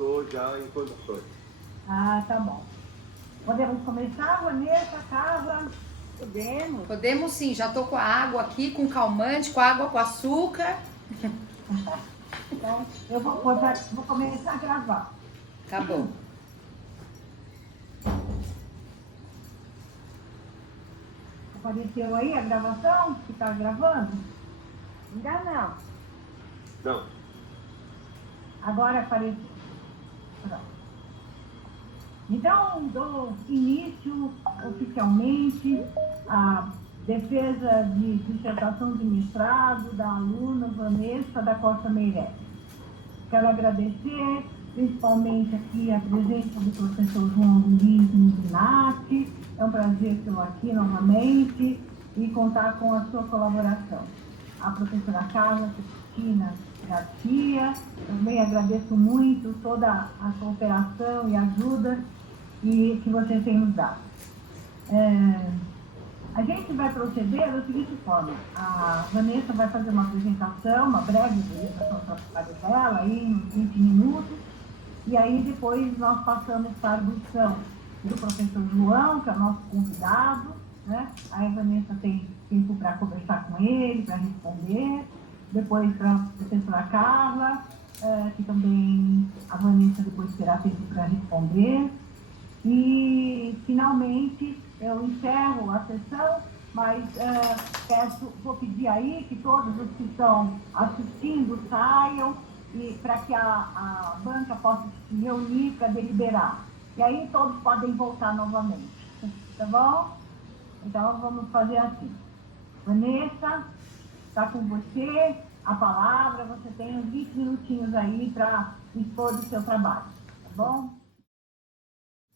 estou já em condições. Ah, tá bom. Podemos começar, Vanessa, Carla? Podemos. Podemos sim, já tô com a água aqui, com calmante, com água com açúcar. Então, eu vou começar a gravar. Tá bom. Apareceu aí a gravação que está gravando? Ainda não. Não. Agora apareceu. Pronto. Então, dou início oficialmente à defesa de dissertação de mestrado da aluna Vanessa da Costa Meirelles. Quero agradecer principalmente aqui a presença do professor João Luiz Minati. É um prazer tê-lo aqui novamente e contar com a sua colaboração. A professora Carla Cristina Garcia, também agradeço muito toda a cooperação e ajuda que vocês têm nos dado. A gente vai proceder da seguinte forma: a Vanessa vai fazer uma apresentação, uma breve apresentação do trabalho dela, aí uns 20 minutos, e aí depois nós passamos para a arguição do professor João, que é o nosso convidado, né? Aí a Vanessa tem tempo para conversar com ele, para responder, depois para a professora Carla, que também a Vanessa depois terá tempo para responder, e finalmente eu encerro a sessão, mas vou pedir aí que todos os que estão assistindo saiam e para que a banca possa se reunir para deliberar. E aí todos podem voltar novamente, tá bom? Então vamos fazer assim. Vanessa, está com você a palavra, você tem uns 20 minutinhos aí para expor o seu trabalho, tá bom?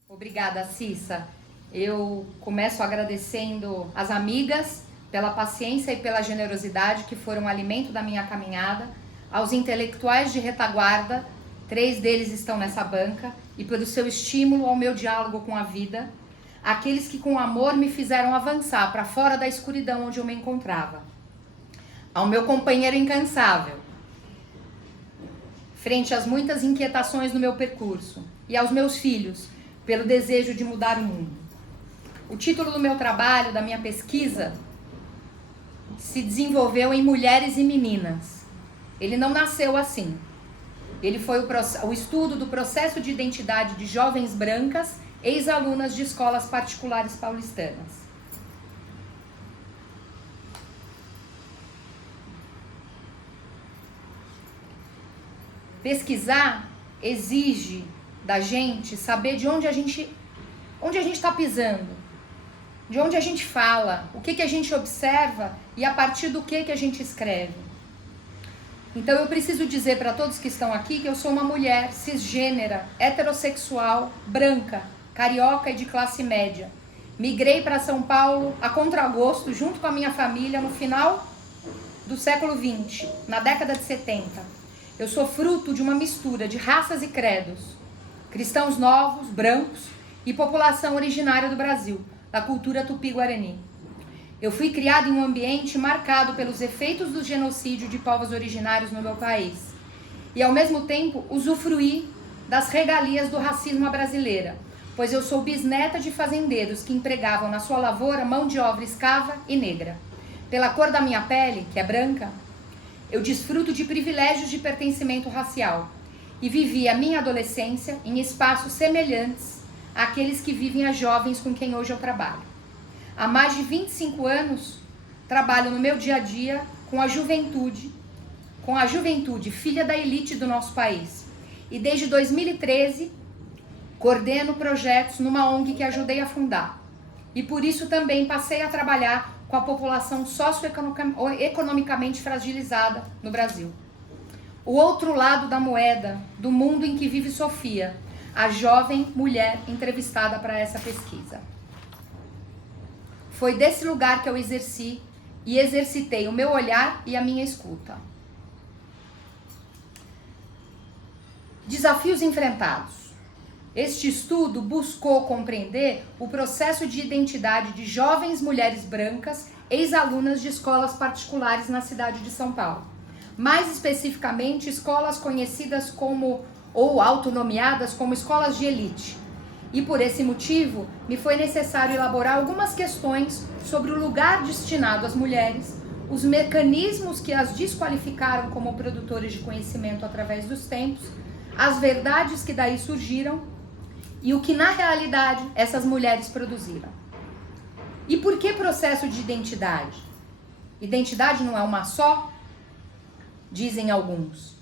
Obrigada, Cissa. Eu começo agradecendo as amigas pela paciência e pela generosidade que foram o alimento da minha caminhada, aos intelectuais de retaguarda, 3 deles estão nessa banca, e pelo seu estímulo ao meu diálogo com a vida, aqueles que com amor me fizeram avançar para fora da escuridão onde eu me encontrava. Ao meu companheiro incansável, frente às muitas inquietações no meu percurso, e aos meus filhos, pelo desejo de mudar o mundo. O título do meu trabalho, da minha pesquisa, se desenvolveu em Mulheres e Meninas. Ele não nasceu assim. Ele foi o estudo do processo de identidade de jovens brancas, ex-alunas de escolas particulares paulistanas. Pesquisar exige da gente saber de onde a gente está pisando, de onde a gente fala, o que a gente observa e a partir do que a gente escreve. Então eu preciso dizer para todos que estão aqui que eu sou uma mulher cisgênera, heterossexual, branca, carioca e de classe média. Migrei para São Paulo a contragosto junto com a minha família no final do século XX, na década de 70. Eu sou fruto de uma mistura de raças e credos, cristãos novos, brancos e população originária do Brasil, da cultura tupi-guarani. Eu fui criada em um ambiente marcado pelos efeitos do genocídio de povos originários no meu país. E ao mesmo tempo usufruí das regalias do racismo à brasileira, pois eu sou bisneta de fazendeiros que empregavam na sua lavoura mão de obra escrava e negra. Pela cor da minha pele, que é branca, eu desfruto de privilégios de pertencimento racial e vivi a minha adolescência em espaços semelhantes àqueles que vivem as jovens com quem hoje eu trabalho. Há mais de 25 anos, trabalho no meu dia a dia com a juventude, filha da elite do nosso país. E desde 2013, coordeno projetos numa ONG que ajudei a fundar. E por isso também passei a trabalhar com a população socioeconomicamente fragilizada no Brasil. O outro lado da moeda do mundo em que vive Sofia, a jovem mulher entrevistada para essa pesquisa. Foi desse lugar que eu exerci e exercitei o meu olhar e a minha escuta. Desafios enfrentados. Este estudo buscou compreender o processo de identidade de jovens mulheres brancas, ex-alunas de escolas particulares na cidade de São Paulo. Mais especificamente, escolas conhecidas como ou autonomeadas como escolas de elite. E por esse motivo, me foi necessário elaborar algumas questões sobre o lugar destinado às mulheres, os mecanismos que as desqualificaram como produtores de conhecimento através dos tempos, as verdades que daí surgiram e o que na realidade essas mulheres produziram. E por que processo de identidade? Identidade não é uma só? Dizem alguns.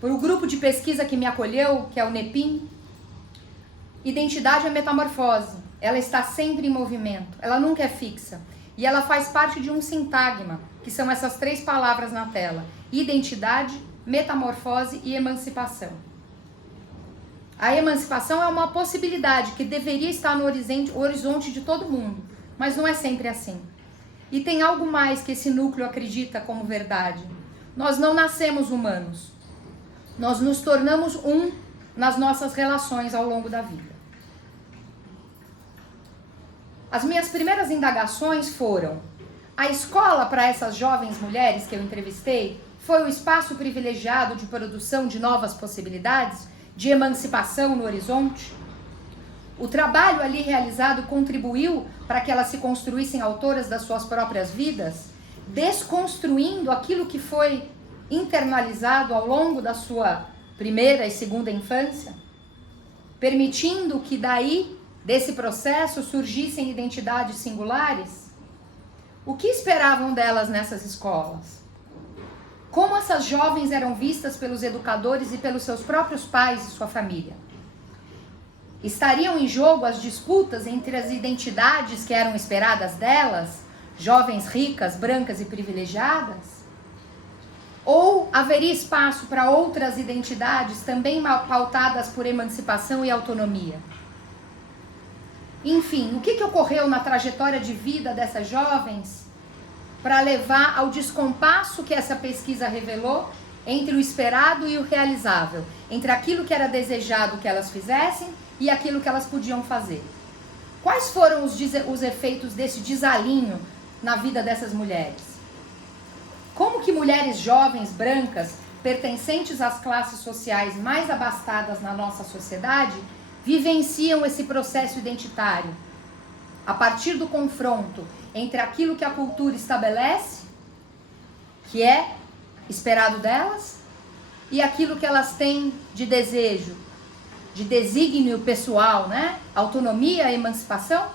Por o grupo de pesquisa que me acolheu, que é o NEPIM, identidade é metamorfose. Ela está sempre em movimento, ela nunca é fixa. E ela faz parte de um sintagma, que são essas 3 palavras na tela: identidade, metamorfose e emancipação. A emancipação é uma possibilidade que deveria estar no horizonte de todo mundo, mas não é sempre assim. E tem algo mais que esse núcleo acredita como verdade. Nós não nascemos humanos. Nós nos tornamos nas nossas relações ao longo da vida. As minhas primeiras indagações foram: a escola para essas jovens mulheres que eu entrevistei foi o espaço privilegiado de produção de novas possibilidades, de emancipação no horizonte? O trabalho ali realizado contribuiu para que elas se construíssem autoras das suas próprias vidas, desconstruindo aquilo que foi internalizado ao longo da sua primeira e segunda infância, permitindo que daí, desse processo, surgissem identidades singulares? O que esperavam delas nessas escolas? Como essas jovens eram vistas pelos educadores e pelos seus próprios pais e sua família? Estariam em jogo as disputas entre as identidades que eram esperadas delas, jovens ricas, brancas e privilegiadas? Ou haveria espaço para outras identidades também pautadas por emancipação e autonomia? Enfim, o que ocorreu na trajetória de vida dessas jovens para levar ao descompasso que essa pesquisa revelou entre o esperado e o realizável, entre aquilo que era desejado que elas fizessem e aquilo que elas podiam fazer? Quais foram os efeitos desse desalinho na vida dessas mulheres? Como que mulheres jovens, brancas, pertencentes às classes sociais mais abastadas na nossa sociedade, vivenciam esse processo identitário a partir do confronto entre aquilo que a cultura estabelece, que é esperado delas, e aquilo que elas têm de desejo, de desígnio pessoal, né? Autonomia e emancipação?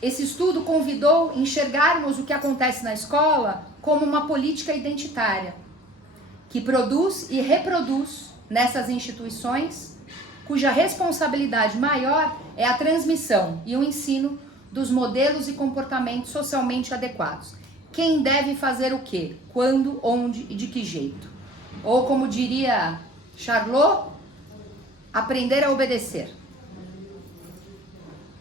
Esse estudo convidou a enxergarmos o que acontece na escola como uma política identitária, que produz e reproduz nessas instituições, cuja responsabilidade maior é a transmissão e o ensino dos modelos e comportamentos socialmente adequados. Quem deve fazer o quê, quando, onde e de que jeito? Ou, como diria Charlot, aprender a obedecer.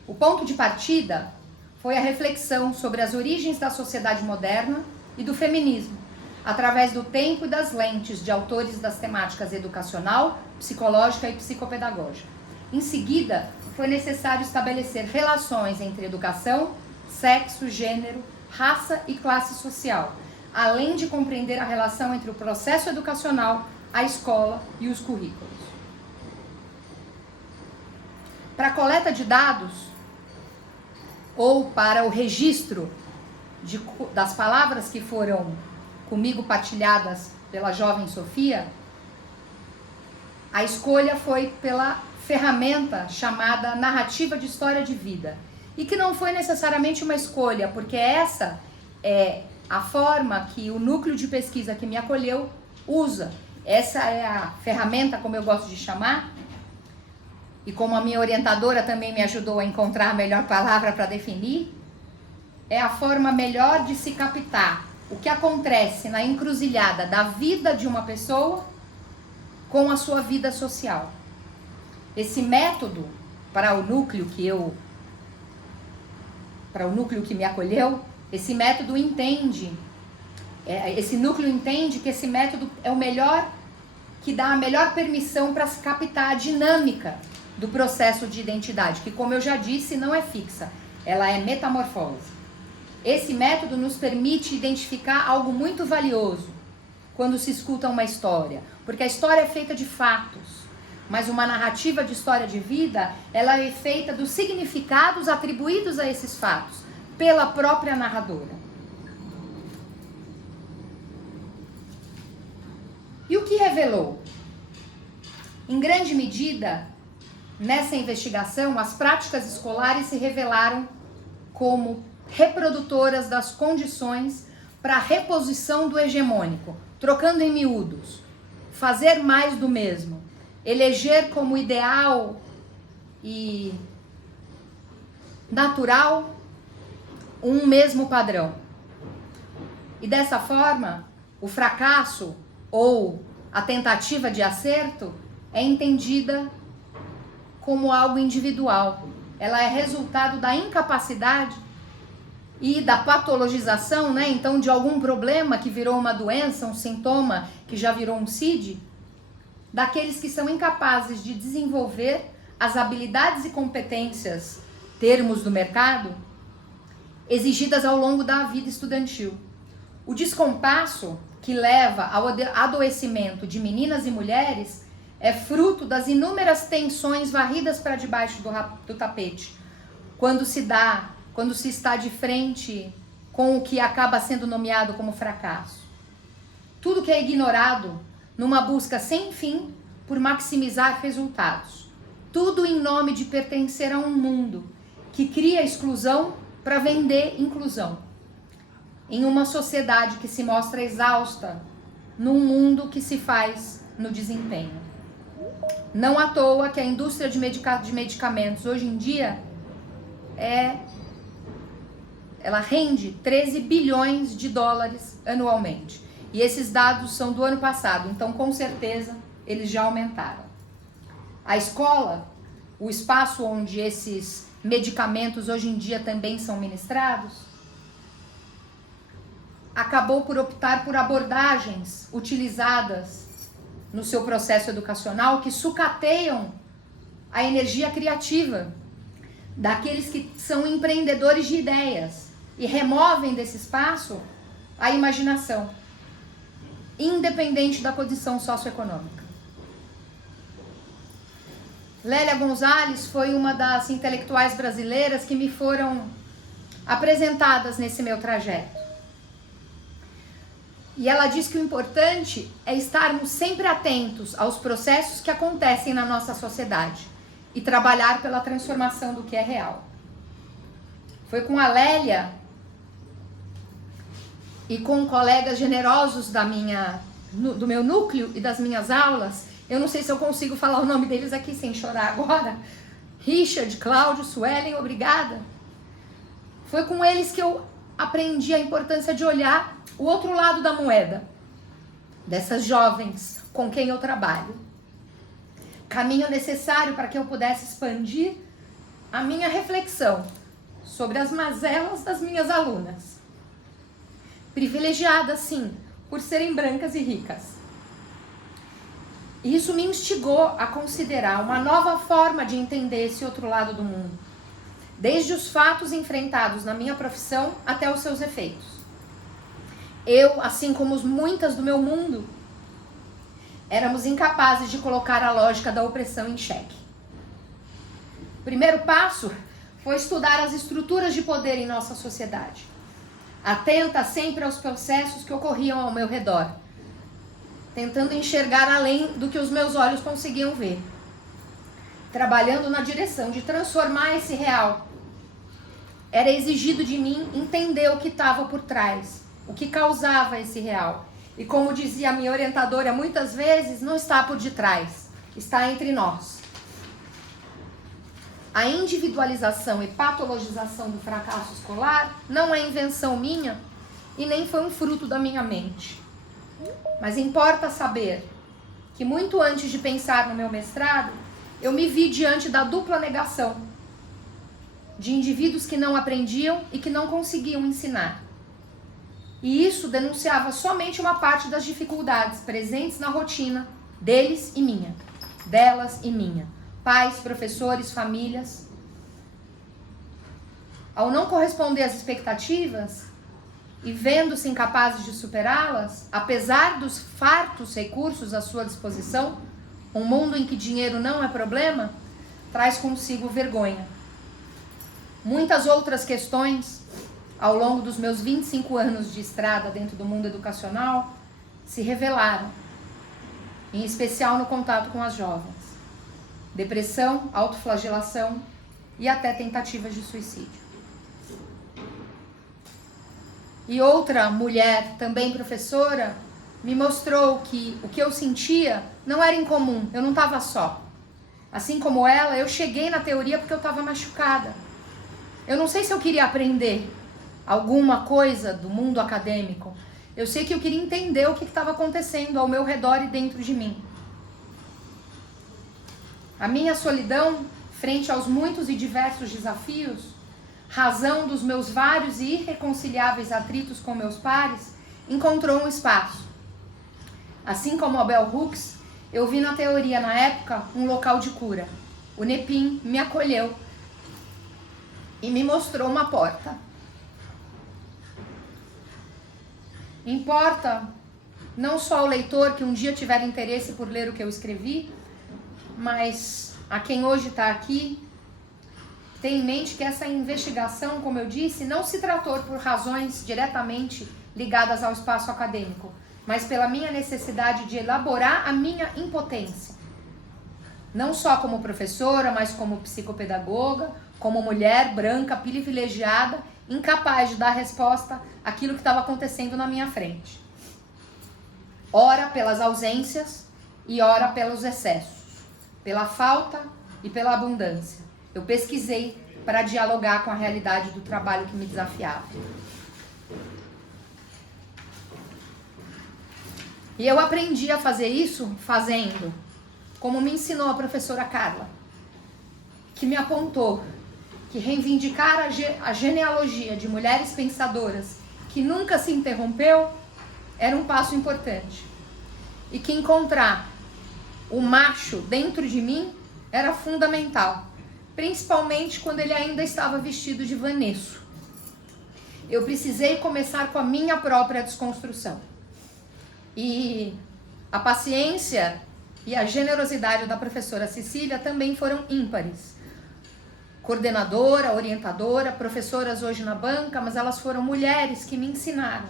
O ponto de partida foi a reflexão sobre as origens da sociedade moderna e do feminismo, através do tempo e das lentes de autores das temáticas educacional, psicológica e psicopedagógica. Em seguida, foi necessário estabelecer relações entre educação, sexo, gênero, raça e classe social, além de compreender a relação entre o processo educacional, a escola e os currículos. Para a coleta de dados, ou para o registro das palavras que foram comigo partilhadas pela jovem Sofia, a escolha foi pela ferramenta chamada narrativa de história de vida. E que não foi necessariamente uma escolha, porque essa é a forma que o núcleo de pesquisa que me acolheu usa. Essa é a ferramenta, como eu gosto de chamar, e como a minha orientadora também me ajudou a encontrar a melhor palavra para definir, é a forma melhor de se captar o que acontece na encruzilhada da vida de uma pessoa com a sua vida social. Esse método para o núcleo que me acolheu, esse método entende, esse núcleo entende que esse método é o melhor, que dá a melhor permissão para se captar a dinâmica do processo de identidade, que, como eu já disse, não é fixa, ela é metamorfose. Esse método nos permite identificar algo muito valioso, quando se escuta uma história, porque a história é feita de fatos, mas uma narrativa de história de vida, ela é feita dos significados atribuídos a esses fatos pela própria narradora. E o que revelou? Em grande medida, nessa investigação, as práticas escolares se revelaram como reprodutoras das condições para a reposição do hegemônico, trocando em miúdos, fazer mais do mesmo, eleger como ideal e natural um mesmo padrão. E dessa forma, o fracasso ou a tentativa de acerto é entendida como algo individual. Ela é resultado da incapacidade e da patologização, né? Então, de algum problema que virou uma doença, um sintoma que já virou um CID, daqueles que são incapazes de desenvolver as habilidades e competências, termos do mercado, exigidas ao longo da vida estudantil. O descompasso que leva ao adoecimento de meninas e mulheres é fruto das inúmeras tensões varridas para debaixo do tapete, quando se está de frente com o que acaba sendo nomeado como fracasso. Tudo que é ignorado numa busca sem fim por maximizar resultados. Tudo em nome de pertencer a um mundo que cria exclusão para vender inclusão. Em uma sociedade que se mostra exausta, num mundo que se faz no desempenho. Não à toa que a indústria de medicamentos hoje em dia ela rende 13 bilhões de dólares anualmente. E esses dados são do ano passado, então com certeza eles já aumentaram. A escola, o espaço onde esses medicamentos hoje em dia também são ministrados, acabou por optar por abordagens utilizadas no seu processo educacional que sucateiam a energia criativa daqueles que são empreendedores de ideias e removem desse espaço a imaginação, independente da condição socioeconômica. Lélia Gonzalez foi uma das intelectuais brasileiras que me foram apresentadas nesse meu trajeto. E ela diz que o importante é estarmos sempre atentos aos processos que acontecem na nossa sociedade e trabalhar pela transformação do que é real. Foi com a Lélia e com colegas generosos do meu núcleo e das minhas aulas, eu não sei se eu consigo falar o nome deles aqui sem chorar agora, Richard, Cláudio, Suelen, obrigada. Foi com eles que eu aprendi a importância de olhar o outro lado da moeda, dessas jovens com quem eu trabalho. Caminho necessário para que eu pudesse expandir a minha reflexão sobre as mazelas das minhas alunas. Privilegiadas, sim, por serem brancas e ricas. E isso me instigou a considerar uma nova forma de entender esse outro lado do mundo, desde os fatos enfrentados na minha profissão até os seus efeitos. Eu, assim como muitas do meu mundo, éramos incapazes de colocar a lógica da opressão em xeque. O primeiro passo foi estudar as estruturas de poder em nossa sociedade, atenta sempre aos processos que ocorriam ao meu redor, tentando enxergar além do que os meus olhos conseguiam ver, trabalhando na direção de transformar esse real. Era exigido de mim entender o que estava por trás, o que causava esse real. E como dizia a minha orientadora muitas vezes, não está por detrás, está entre nós. A individualização e patologização do fracasso escolar não é invenção minha e nem foi um fruto da minha mente. Mas importa saber que muito antes de pensar no meu mestrado, eu me vi diante da dupla negação de indivíduos que não aprendiam e que não conseguiam ensinar. E isso denunciava somente uma parte das dificuldades presentes na rotina deles e minha, delas e minha, pais, professores, famílias. Ao não corresponder às expectativas, e vendo-se incapazes de superá-las, apesar dos fartos recursos à sua disposição, um mundo em que dinheiro não é problema, traz consigo vergonha. Muitas outras questões, ao longo dos meus 25 anos de estrada dentro do mundo educacional, se revelaram, em especial no contato com as jovens. Depressão, autoflagelação e até tentativas de suicídio. E outra mulher, também professora, me mostrou que o que eu sentia não era incomum, eu não estava só. Assim como ela, eu cheguei na teoria porque eu estava machucada. Eu não sei se eu queria aprender alguma coisa do mundo acadêmico. Eu sei que eu queria entender o que estava acontecendo ao meu redor e dentro de mim. A minha solidão, frente aos muitos e diversos desafios, razão dos meus vários e irreconciliáveis atritos com meus pares, encontrou um espaço. Assim como a Bell Hooks, eu vi na teoria, na época, um local de cura. O Nepin me acolheu e me mostrou uma porta. Importa não só o leitor que um dia tiver interesse por ler o que eu escrevi, mas a quem hoje está aqui, tem em mente que essa investigação, como eu disse, não se tratou por razões diretamente ligadas ao espaço acadêmico, mas pela minha necessidade de elaborar a minha impotência. Não só como professora, mas como psicopedagoga, como mulher branca, privilegiada, incapaz de dar resposta àquilo que estava acontecendo na minha frente. Ora pelas ausências e ora pelos excessos, pela falta e pela abundância. Eu pesquisei para dialogar com a realidade do trabalho que me desafiava. E eu aprendi a fazer isso fazendo, como me ensinou a professora Carla, que me apontou que reivindicar a genealogia de mulheres pensadoras que nunca se interrompeu era um passo importante. E que encontrar o macho dentro de mim era fundamental, principalmente quando ele ainda estava vestido de vaneço. Eu precisei começar com a minha própria desconstrução. E a paciência e a generosidade da professora Cecília também foram ímpares. Coordenadora, orientadora, professoras hoje na banca, mas elas foram mulheres que me ensinaram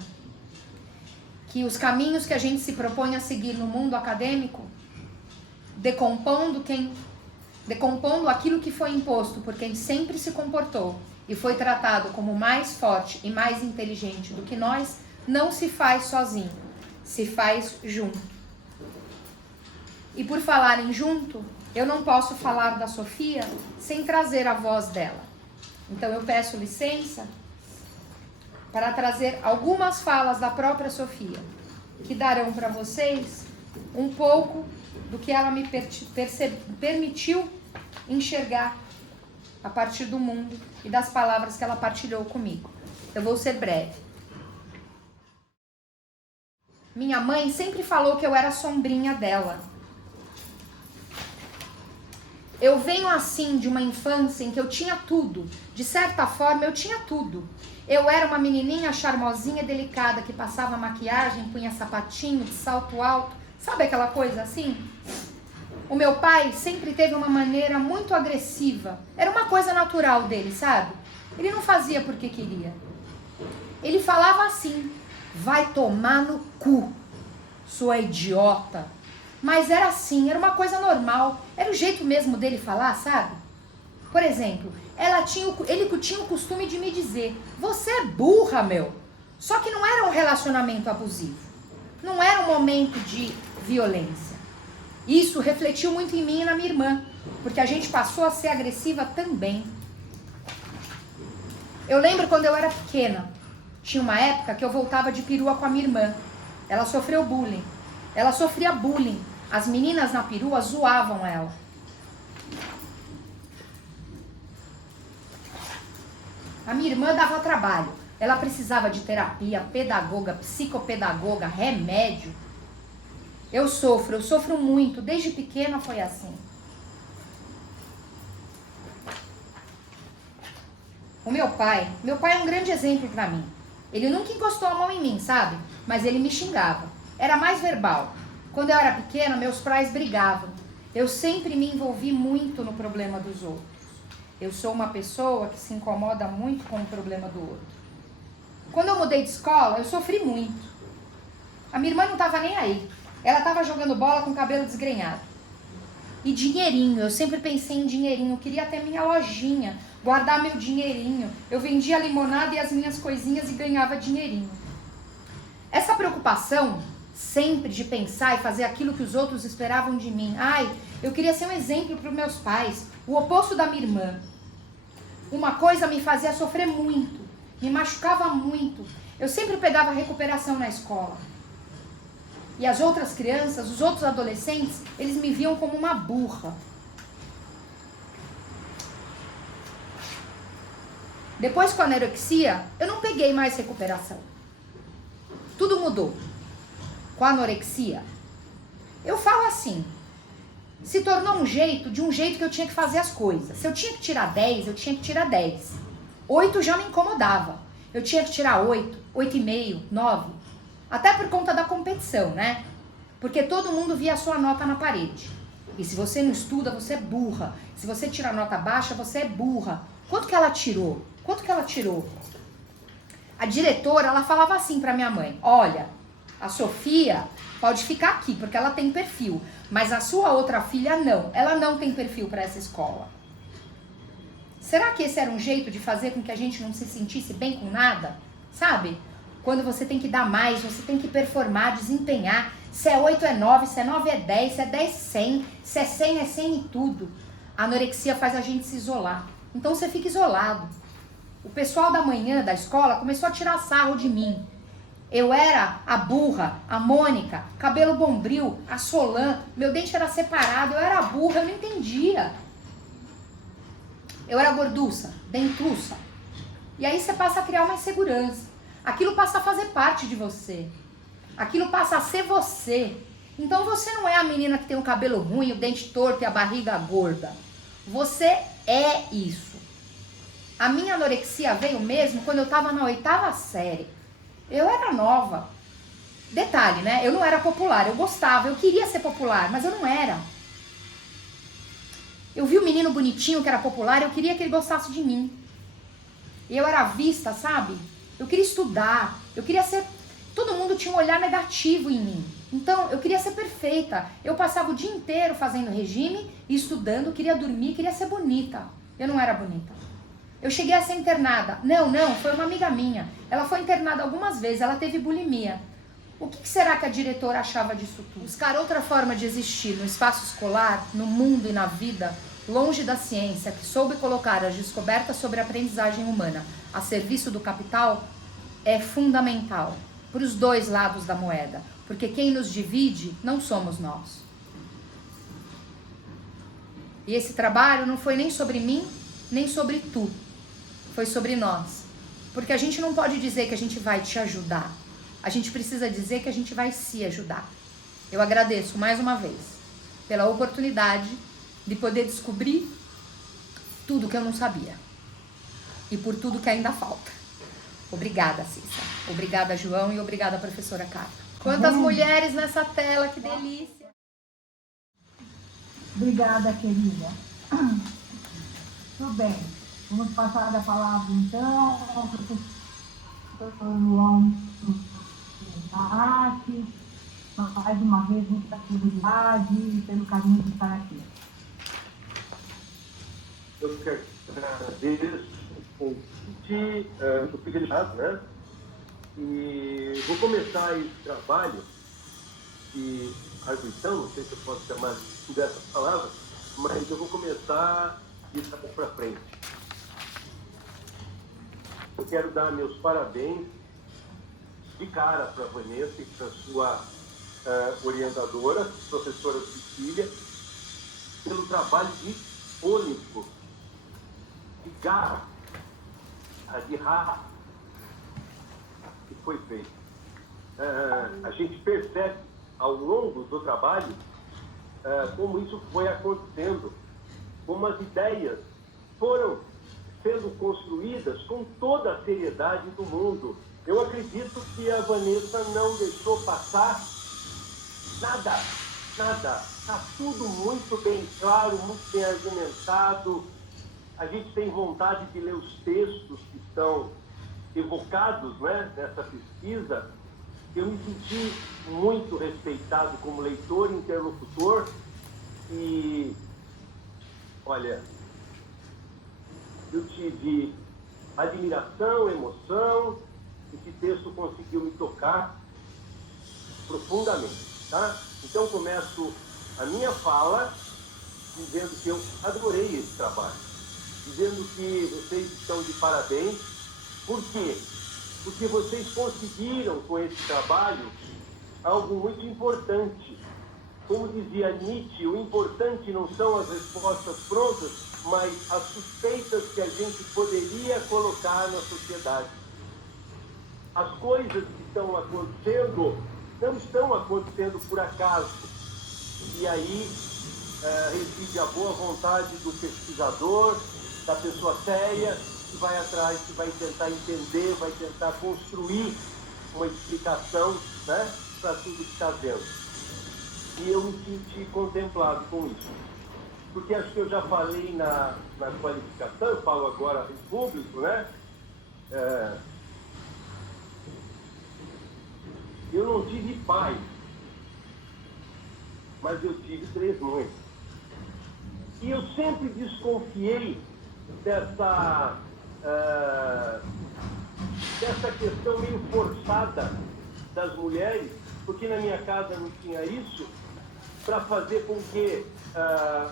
que os caminhos que a gente se propõe a seguir no mundo acadêmico, decompondo aquilo que foi imposto por quem sempre se comportou e foi tratado como mais forte e mais inteligente do que nós, não se faz sozinho, se faz junto. E por falar em junto, eu não posso falar da Sofia sem trazer a voz dela. Então eu peço licença para trazer algumas falas da própria Sofia, que darão para vocês um pouco do que ela me permitiu enxergar a partir do mundo e das palavras que ela partilhou comigo. Eu vou ser breve. Minha mãe sempre falou que eu era a sombrinha dela. Eu venho assim de uma infância em que eu tinha tudo. De certa forma, eu tinha tudo. Eu era uma menininha charmosinha, delicada, que passava maquiagem, punha sapatinho, de salto alto. Sabe aquela coisa assim? O meu pai sempre teve uma maneira muito agressiva. Era uma coisa natural dele, sabe? Ele não fazia porque queria. Ele falava assim: vai tomar no cu, sua idiota. Mas era assim, era uma coisa normal. Era o jeito mesmo dele falar, sabe? Por exemplo, ele tinha o costume de me dizer: você é burra, meu. Só que não era um relacionamento abusivo. Não era um momento de violência. Isso refletiu muito em mim e na minha irmã, porque a gente passou a ser agressiva também. Eu lembro quando eu era pequena, tinha uma época que eu voltava de perua com a minha irmã. Ela sofreu bullying. Ela sofria bullying. As meninas na perua zoavam ela. A minha irmã dava trabalho. Ela precisava de terapia, pedagoga, psicopedagoga, remédio. Eu sofro muito. Desde pequena foi assim. O meu pai é um grande exemplo para mim. Ele nunca encostou a mão em mim, sabe? Mas ele me xingava. Era mais verbal. Quando eu era pequena, meus pais brigavam. Eu sempre me envolvi muito no problema dos outros. Eu sou uma pessoa que se incomoda muito com o problema do outro. Quando eu mudei de escola, eu sofri muito. A minha irmã não estava nem aí. Ela estava jogando bola com o cabelo desgrenhado. E dinheirinho, eu sempre pensei em dinheirinho. Eu queria ter minha lojinha, guardar meu dinheirinho. Eu vendia limonada e as minhas coisinhas e ganhava dinheirinho. Essa preocupação sempre de pensar e fazer aquilo que os outros esperavam de mim. Ai, eu queria ser um exemplo para os meus pais, o oposto da minha irmã. Uma coisa me fazia sofrer muito, me machucava muito. Eu sempre pegava recuperação na escola. E as outras crianças, os outros adolescentes, eles me viam como uma burra. Depois com a anorexia, eu não peguei mais recuperação. Tudo mudou. Com a anorexia, eu falo assim, se tornou um jeito que eu tinha que fazer as coisas. Se eu tinha que tirar 10, eu tinha que tirar 10. 8 já me incomodava. Eu tinha que tirar 8, 8,5, 9. Até por conta da competição, né? Porque todo mundo via a sua nota na parede. E se você não estuda, você é burra. Se você tira nota baixa, você é burra. Quanto que ela tirou? Quanto que ela tirou? A diretora, ela falava assim pra minha mãe, olha, a Sofia pode ficar aqui, porque ela tem perfil. Mas a sua outra filha não. Ela não tem perfil para essa escola. Será que esse era um jeito de fazer com que a gente não se sentisse bem com nada? Sabe? Quando você tem que dar mais, você tem que performar, desempenhar. Se é 8 é 9, se é 9 é 10, se é 10 é 100, se é 100 é 100 e tudo. A anorexia faz a gente se isolar. Então você fica isolado. O pessoal da manhã da escola começou a tirar sarro de mim. Eu era a burra, a Mônica, cabelo bombril, a Solan, meu dente era separado, eu era a burra, eu não entendia. Eu era gorduça, dentuça. E aí você passa a criar uma insegurança. Aquilo passa a fazer parte de você. Aquilo passa a ser você. Então você não é a menina que tem o cabelo ruim, o dente torto e a barriga gorda. Você é isso. A minha anorexia veio mesmo quando eu estava na 8ª série. Eu era nova. Detalhe, né? Eu não era popular, eu gostava, eu queria ser popular, mas eu não era. Eu vi um menino bonitinho que era popular, eu queria que ele gostasse de mim. E eu era vista, sabe? Eu queria estudar, eu queria ser... Todo mundo tinha um olhar negativo em mim. Então, eu queria ser perfeita. Eu passava o dia inteiro fazendo regime, estudando, queria dormir, queria ser bonita. Eu não era bonita. Eu cheguei a ser internada. Não, foi uma amiga minha. Ela foi internada algumas vezes, ela teve bulimia. O que será que a diretora achava disso tudo? Buscar outra forma de existir no espaço escolar, no mundo e na vida, longe da ciência, que soube colocar as descobertas sobre a aprendizagem humana a serviço do capital, é fundamental para os dois lados da moeda. Porque quem nos divide não somos nós. E esse trabalho não foi nem sobre mim, nem sobre tu. Foi sobre nós. Porque a gente não pode dizer que a gente vai te ajudar. A gente precisa dizer que a gente vai se ajudar. Eu agradeço mais uma vez pela oportunidade de poder descobrir tudo que eu não sabia. E por tudo que ainda falta. Obrigada, Cissa. Obrigada, João, e obrigada, professora Carla. Quantas mulheres nessa tela, que delícia. Obrigada, querida. Tudo bem. Vamos passar a palavra, então, ao professor João Arte. Mais uma vez, muita felicidade e pelo carinho de estar aqui. Eu quero agradecer o convite, estou privilegiado, né? E vou começar esse trabalho de arguição, não sei se eu posso chamar dessa palavra, mas eu vou começar isso para frente. Eu quero dar meus parabéns de cara para a Vanessa e para a sua orientadora, professora Cecília, pelo trabalho de ônibus, de garra, de raça que foi feito. A gente percebe ao longo do trabalho como isso foi acontecendo, como as ideias foram sendo construídas com toda a seriedade do mundo. Eu acredito que a Vanessa não deixou passar nada. Está tudo muito bem claro, muito bem argumentado. A gente tem vontade de ler os textos que estão evocados, né, nessa pesquisa. Eu me senti muito respeitado como leitor, interlocutor. E, olha, eu tive admiração, emoção. Esse texto conseguiu me tocar profundamente, tá? Então, começo a minha fala dizendo que eu adorei esse trabalho, dizendo que vocês estão de parabéns. Por quê? Porque vocês conseguiram, com esse trabalho, algo muito importante. Como dizia Nietzsche, o importante não são as respostas prontas, mas as suspeitas que a gente poderia colocar na sociedade. As coisas que estão acontecendo não estão acontecendo por acaso. E aí reside a boa vontade do pesquisador, da pessoa séria, que vai atrás, que vai tentar entender, vai tentar construir uma explicação, né, para tudo que está vendo. E eu me senti contemplado com isso. Porque acho que eu já falei na qualificação, eu falo agora em público, né? Eu não tive pai, mas eu tive 3 mães. E eu sempre desconfiei dessa questão meio forçada das mulheres, porque na minha casa não tinha isso, para fazer com que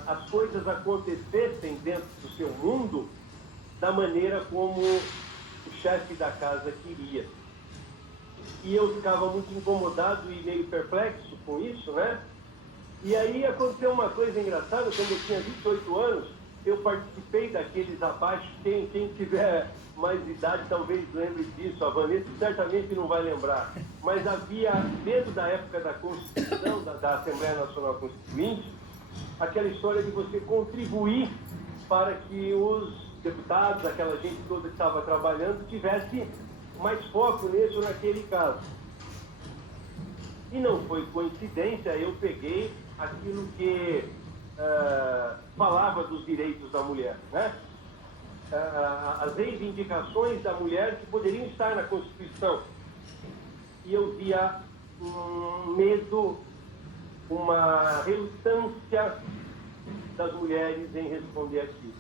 as coisas acontecessem dentro do seu mundo da maneira como o chefe da casa queria. E eu ficava muito incomodado e meio perplexo com isso, né? E aí aconteceu uma coisa engraçada. Quando eu tinha 28 anos, eu participei daqueles abaixo. Quem tiver mais idade talvez lembre disso. A Vanessa certamente não vai lembrar. Mas havia, dentro da época da Constituição, da Assembleia Nacional Constituinte, aquela história de você contribuir para que os deputados, aquela gente toda que estava trabalhando, tivesse mais foco nesse ou naquele caso. E não foi coincidência, eu peguei aquilo que falava dos direitos da mulher, né? As reivindicações da mulher que poderiam estar na Constituição. E eu via um medo, uma relutância das mulheres em responder aquilo.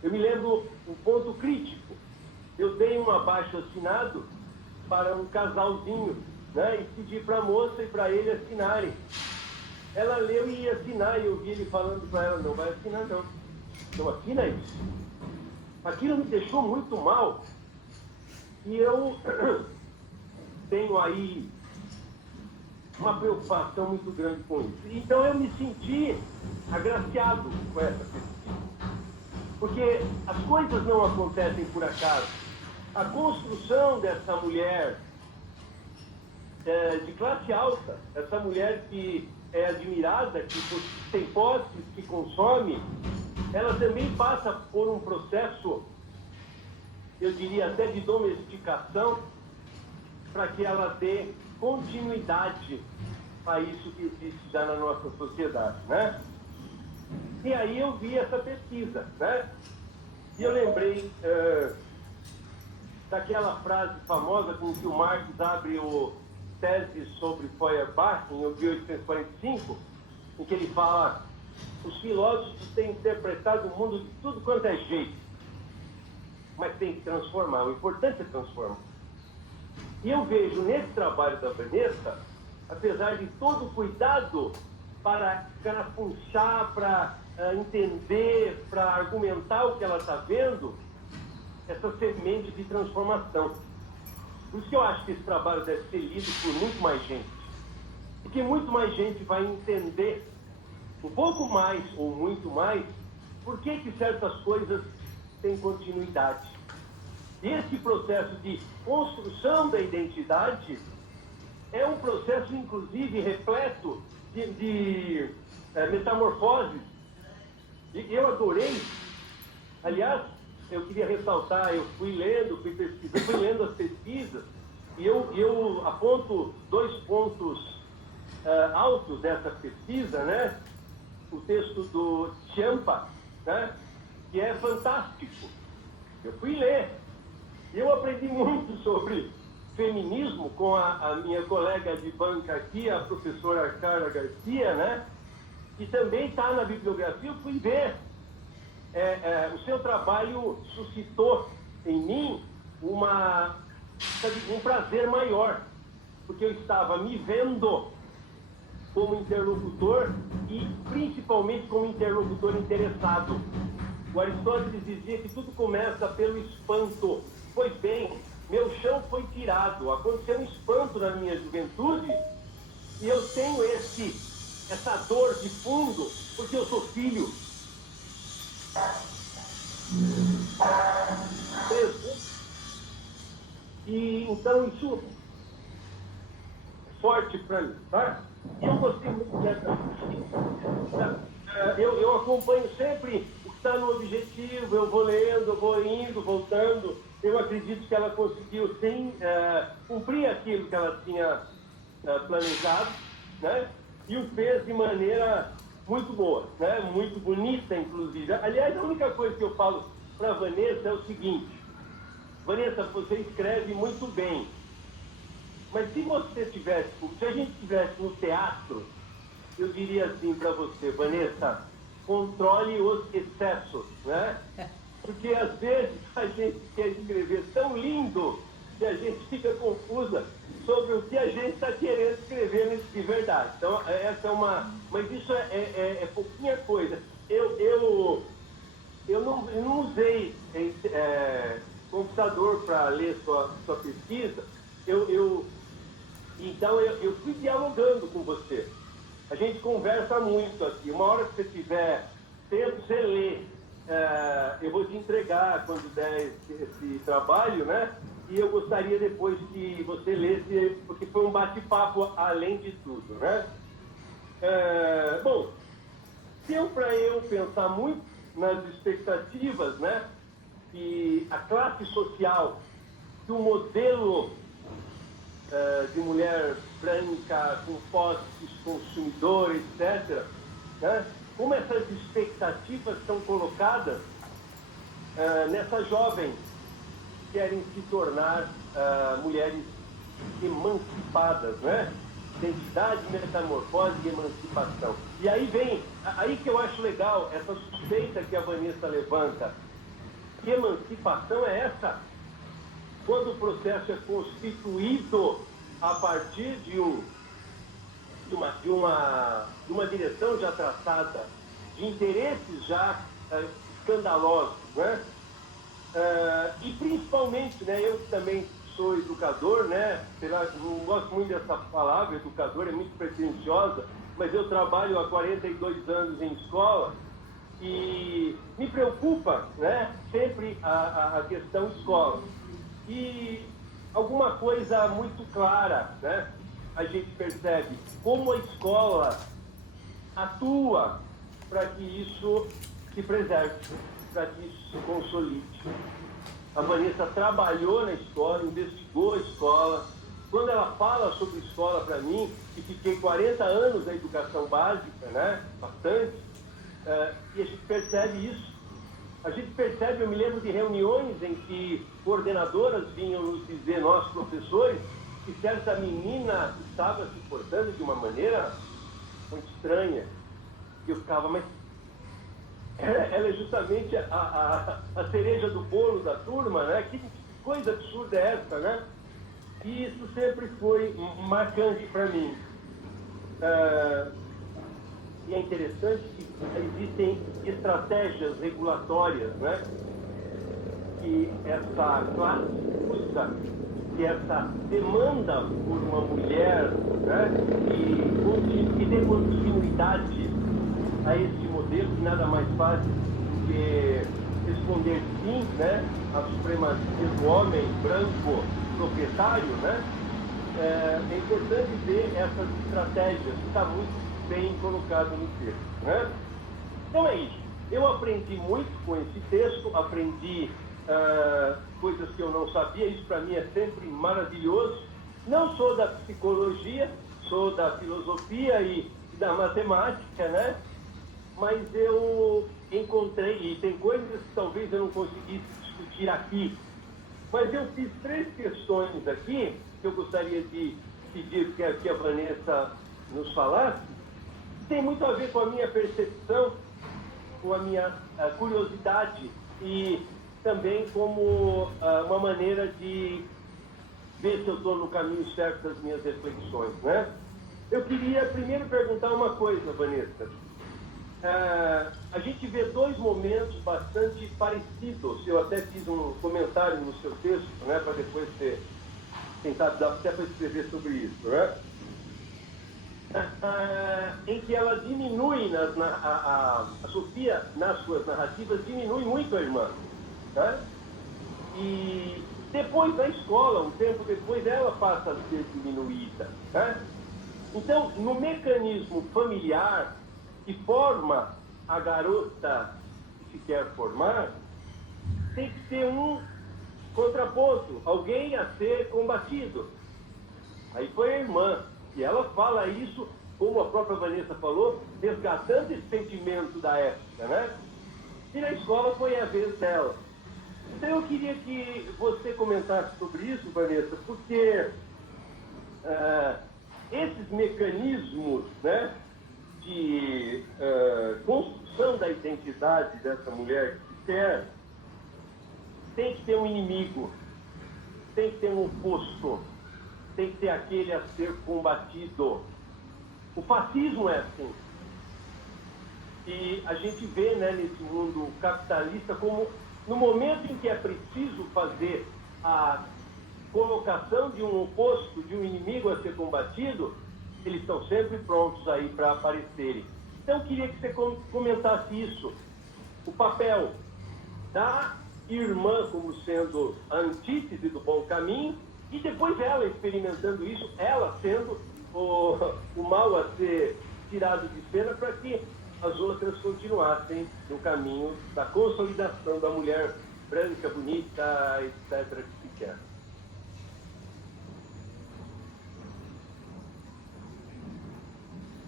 Eu me lembro um ponto crítico. Eu dei um abaixo-assinado para um casalzinho, né, e pedi para a moça e para ele assinarem. Ela leu e ia assinar, e eu vi ele falando para ela: não vai assinar não, não assina isso. Aquilo me deixou muito mal, e eu tenho aí uma preocupação muito grande com isso. Então eu me senti agraciado com essa pesquisa, porque as coisas não acontecem por acaso. A construção dessa mulher de classe alta, essa mulher que é admirada, que tem posses, que consome, ela também passa por um processo, eu diria até de domesticação, para que ela dê continuidade a isso que existe já na nossa sociedade, né? E aí eu vi essa pesquisa, né? E eu lembrei daquela frase famosa com que o Marx abre o Tese sobre Feuerbach, em 1845, em que ele fala: os filósofos têm interpretado o mundo de tudo quanto é jeito, mas tem que transformar, o importante é transformar. E eu vejo nesse trabalho da Vanessa, apesar de todo o cuidado para carafunchar, para entender, para argumentar o que ela está vendo, essa semente de transformação. Por isso que eu acho que esse trabalho deve ser lido por muito mais gente. Porque muito mais gente vai entender um pouco mais ou muito mais por que certas coisas têm continuidade. E esse processo de construção da identidade é um processo, inclusive, repleto de metamorfoses. E eu adorei. Aliás, eu queria ressaltar, eu fui lendo, fui pesquisando, fui lendo as pesquisas, e eu aponto 2 pontos altos dessa pesquisa, né? O texto do Champa, né? Que é fantástico. Eu fui ler. E eu aprendi muito sobre feminismo com a minha colega de banca aqui, a professora Carla Garcia, né? Que também está na bibliografia. Eu fui ver. O seu trabalho suscitou em mim um prazer maior, porque eu estava me vendo como interlocutor e principalmente como interlocutor interessado. O Aristóteles dizia que tudo começa pelo espanto. Pois bem, meu chão foi tirado, aconteceu um espanto na minha juventude e eu tenho essa dor de fundo porque eu sou filho. E então isso é forte para mim, tá? E eu gostei muito dessa. Eu acompanho sempre o que está no objetivo, eu vou lendo, eu vou indo, voltando. Eu acredito que ela conseguiu, sim, cumprir aquilo que ela tinha planejado, né? E o fez de maneira muito boa, né? Muito bonita, inclusive. Aliás, a única coisa que eu falo para a Vanessa é o seguinte: Vanessa, você escreve muito bem, mas se a gente estivesse no teatro, eu diria assim para você, Vanessa, controle os excessos, né? Porque às vezes a gente quer escrever tão lindo que a gente fica confusa sobre o que a gente está querendo escrever de verdade. Então, essa é uma... Mas isso é pouquinha coisa. Eu não usei computador para ler sua pesquisa. Então, eu fui dialogando com você. A gente conversa muito aqui. Uma hora que você tiver tempo, você lê. Eu vou te entregar quando der esse trabalho, né? E eu gostaria depois que você lesse, porque foi um bate-papo além de tudo, né? Bom, deu para eu pensar muito nas expectativas, né? Que a classe social, que o modelo de mulher branca, com posses, consumidor, etc., né? Como essas expectativas são colocadas nessas jovens que querem se tornar mulheres emancipadas, né? Identidade, metamorfose e emancipação. E aí que eu acho legal essa suspeita que a Vanessa levanta. Que emancipação é essa? Quando o processo é constituído a partir de uma direção já traçada, de interesses já escandalosos, né? E principalmente, né, eu também sou educador, né? Não gosto muito dessa palavra, educador, é muito pretensiosa, mas eu trabalho há 42 anos em escola e me preocupa, né, sempre a questão escola. E alguma coisa muito clara, né? A gente percebe como a escola atua para que isso se preserve, para que isso se consolide. A Vanessa trabalhou na escola, investigou a escola. Quando ela fala sobre escola para mim, que fiquei 40 anos na educação básica, né? Bastante, e a gente percebe isso. A gente percebe, eu me lembro de reuniões em que coordenadoras vinham nos dizer, nós professores, que certa menina estava se portando de uma maneira muito estranha. E eu ficava, mas ela é justamente a cereja do bolo da turma, né? Que coisa absurda é essa, né? E isso sempre foi marcante para mim. E é interessante que existem estratégias regulatórias, né? Que essa classe usa, que essa demanda por uma mulher, né? Que dê continuidade a esse modelo, que nada mais faz do que responder sim, né? A supremacia do homem branco proprietário, né? É importante ver essas estratégias, que está muito bem colocado no texto, né? Então é isso. Eu aprendi muito com esse texto, aprendi coisas que eu não sabia, isso para mim é sempre maravilhoso. Não sou da psicologia, sou da filosofia e da matemática, né? Mas eu encontrei, e tem coisas que talvez eu não conseguisse discutir aqui, mas eu fiz 3 questões aqui que eu gostaria de pedir que a Vanessa nos falasse, que tem muito a ver com a minha percepção, com a minha curiosidade e também como uma maneira de ver se eu estou no caminho certo das minhas reflexões, né? Eu queria primeiro perguntar uma coisa, Vanessa. A gente vê 2 momentos bastante parecidos. Eu até fiz um comentário no seu texto, né, para depois ter tentado dar até para escrever sobre isso, né? Em que ela diminui, a Sofia, nas suas narrativas, diminui muito a irmã, né? E depois da escola, um tempo depois, ela passa a ser diminuída, né? Então, no mecanismo familiar que forma a garota que se quer formar, tem que ter um contraponto, alguém a ser combatido. Aí foi a irmã, e ela fala isso, como a própria Vanessa falou, resgatando esse sentimento da época, né? E na escola foi a vez dela. Então eu queria que você comentasse sobre isso, Vanessa, porque esses mecanismos, né, de construção da identidade dessa mulher que se quer, tem que ter um inimigo, tem que ter um oposto, tem que ter aquele a ser combatido. O fascismo é assim. E a gente vê, né, nesse mundo capitalista como no momento em que é preciso fazer a colocação de um oposto, de um inimigo a ser combatido, eles estão sempre prontos aí para aparecerem. Então eu queria que você comentasse isso, o papel da irmã como sendo a antítese do bom caminho, e depois ela experimentando isso, ela sendo o mal a ser tirado de cena para que as outras continuassem no caminho da consolidação da mulher branca, bonita, etc. que se quer.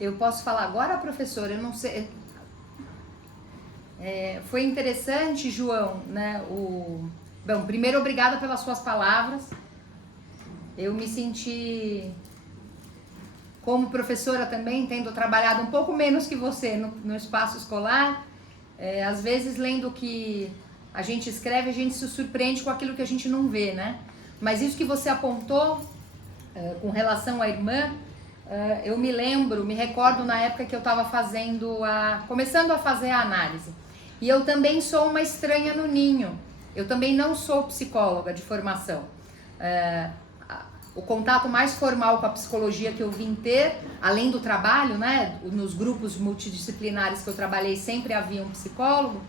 Eu posso falar agora, professora? Eu não sei. Foi interessante, João, né? Bom, primeiro, obrigada pelas suas palavras. Eu me senti, como professora também, tendo trabalhado um pouco menos que você no espaço escolar, às vezes lendo o que a gente escreve, a gente se surpreende com aquilo que a gente não vê, né? Mas isso que você apontou com relação à irmã, eu me recordo na época que eu estava começando a fazer a análise. E eu também sou uma estranha no ninho. Eu também não sou psicóloga de formação. O contato mais formal com a psicologia que eu vim ter, além do trabalho, né, nos grupos multidisciplinares que eu trabalhei, sempre havia um psicólogo.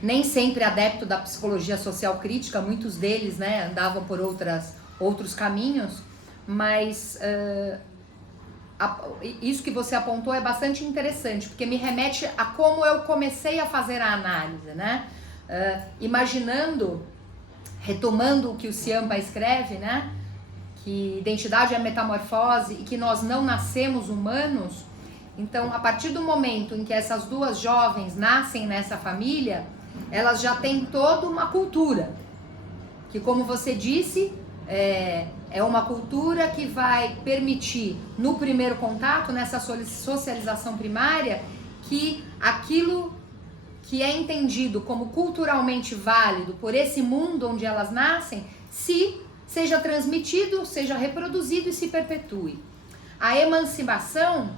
Nem sempre adepto da psicologia social crítica, muitos deles, né, andavam por outros caminhos, mas isso que você apontou é bastante interessante, porque me remete a como eu comecei a fazer a análise, né? Imaginando, retomando o que o Ciampa escreve, né? Que identidade é metamorfose e que nós não nascemos humanos. Então, a partir do momento em que essas 2 jovens nascem nessa família, elas já têm toda uma cultura, que, como você disse, é uma cultura que vai permitir, no primeiro contato, nessa socialização primária, que aquilo que é entendido como culturalmente válido por esse mundo onde elas nascem, seja transmitido, seja reproduzido e se perpetue. A emancipação,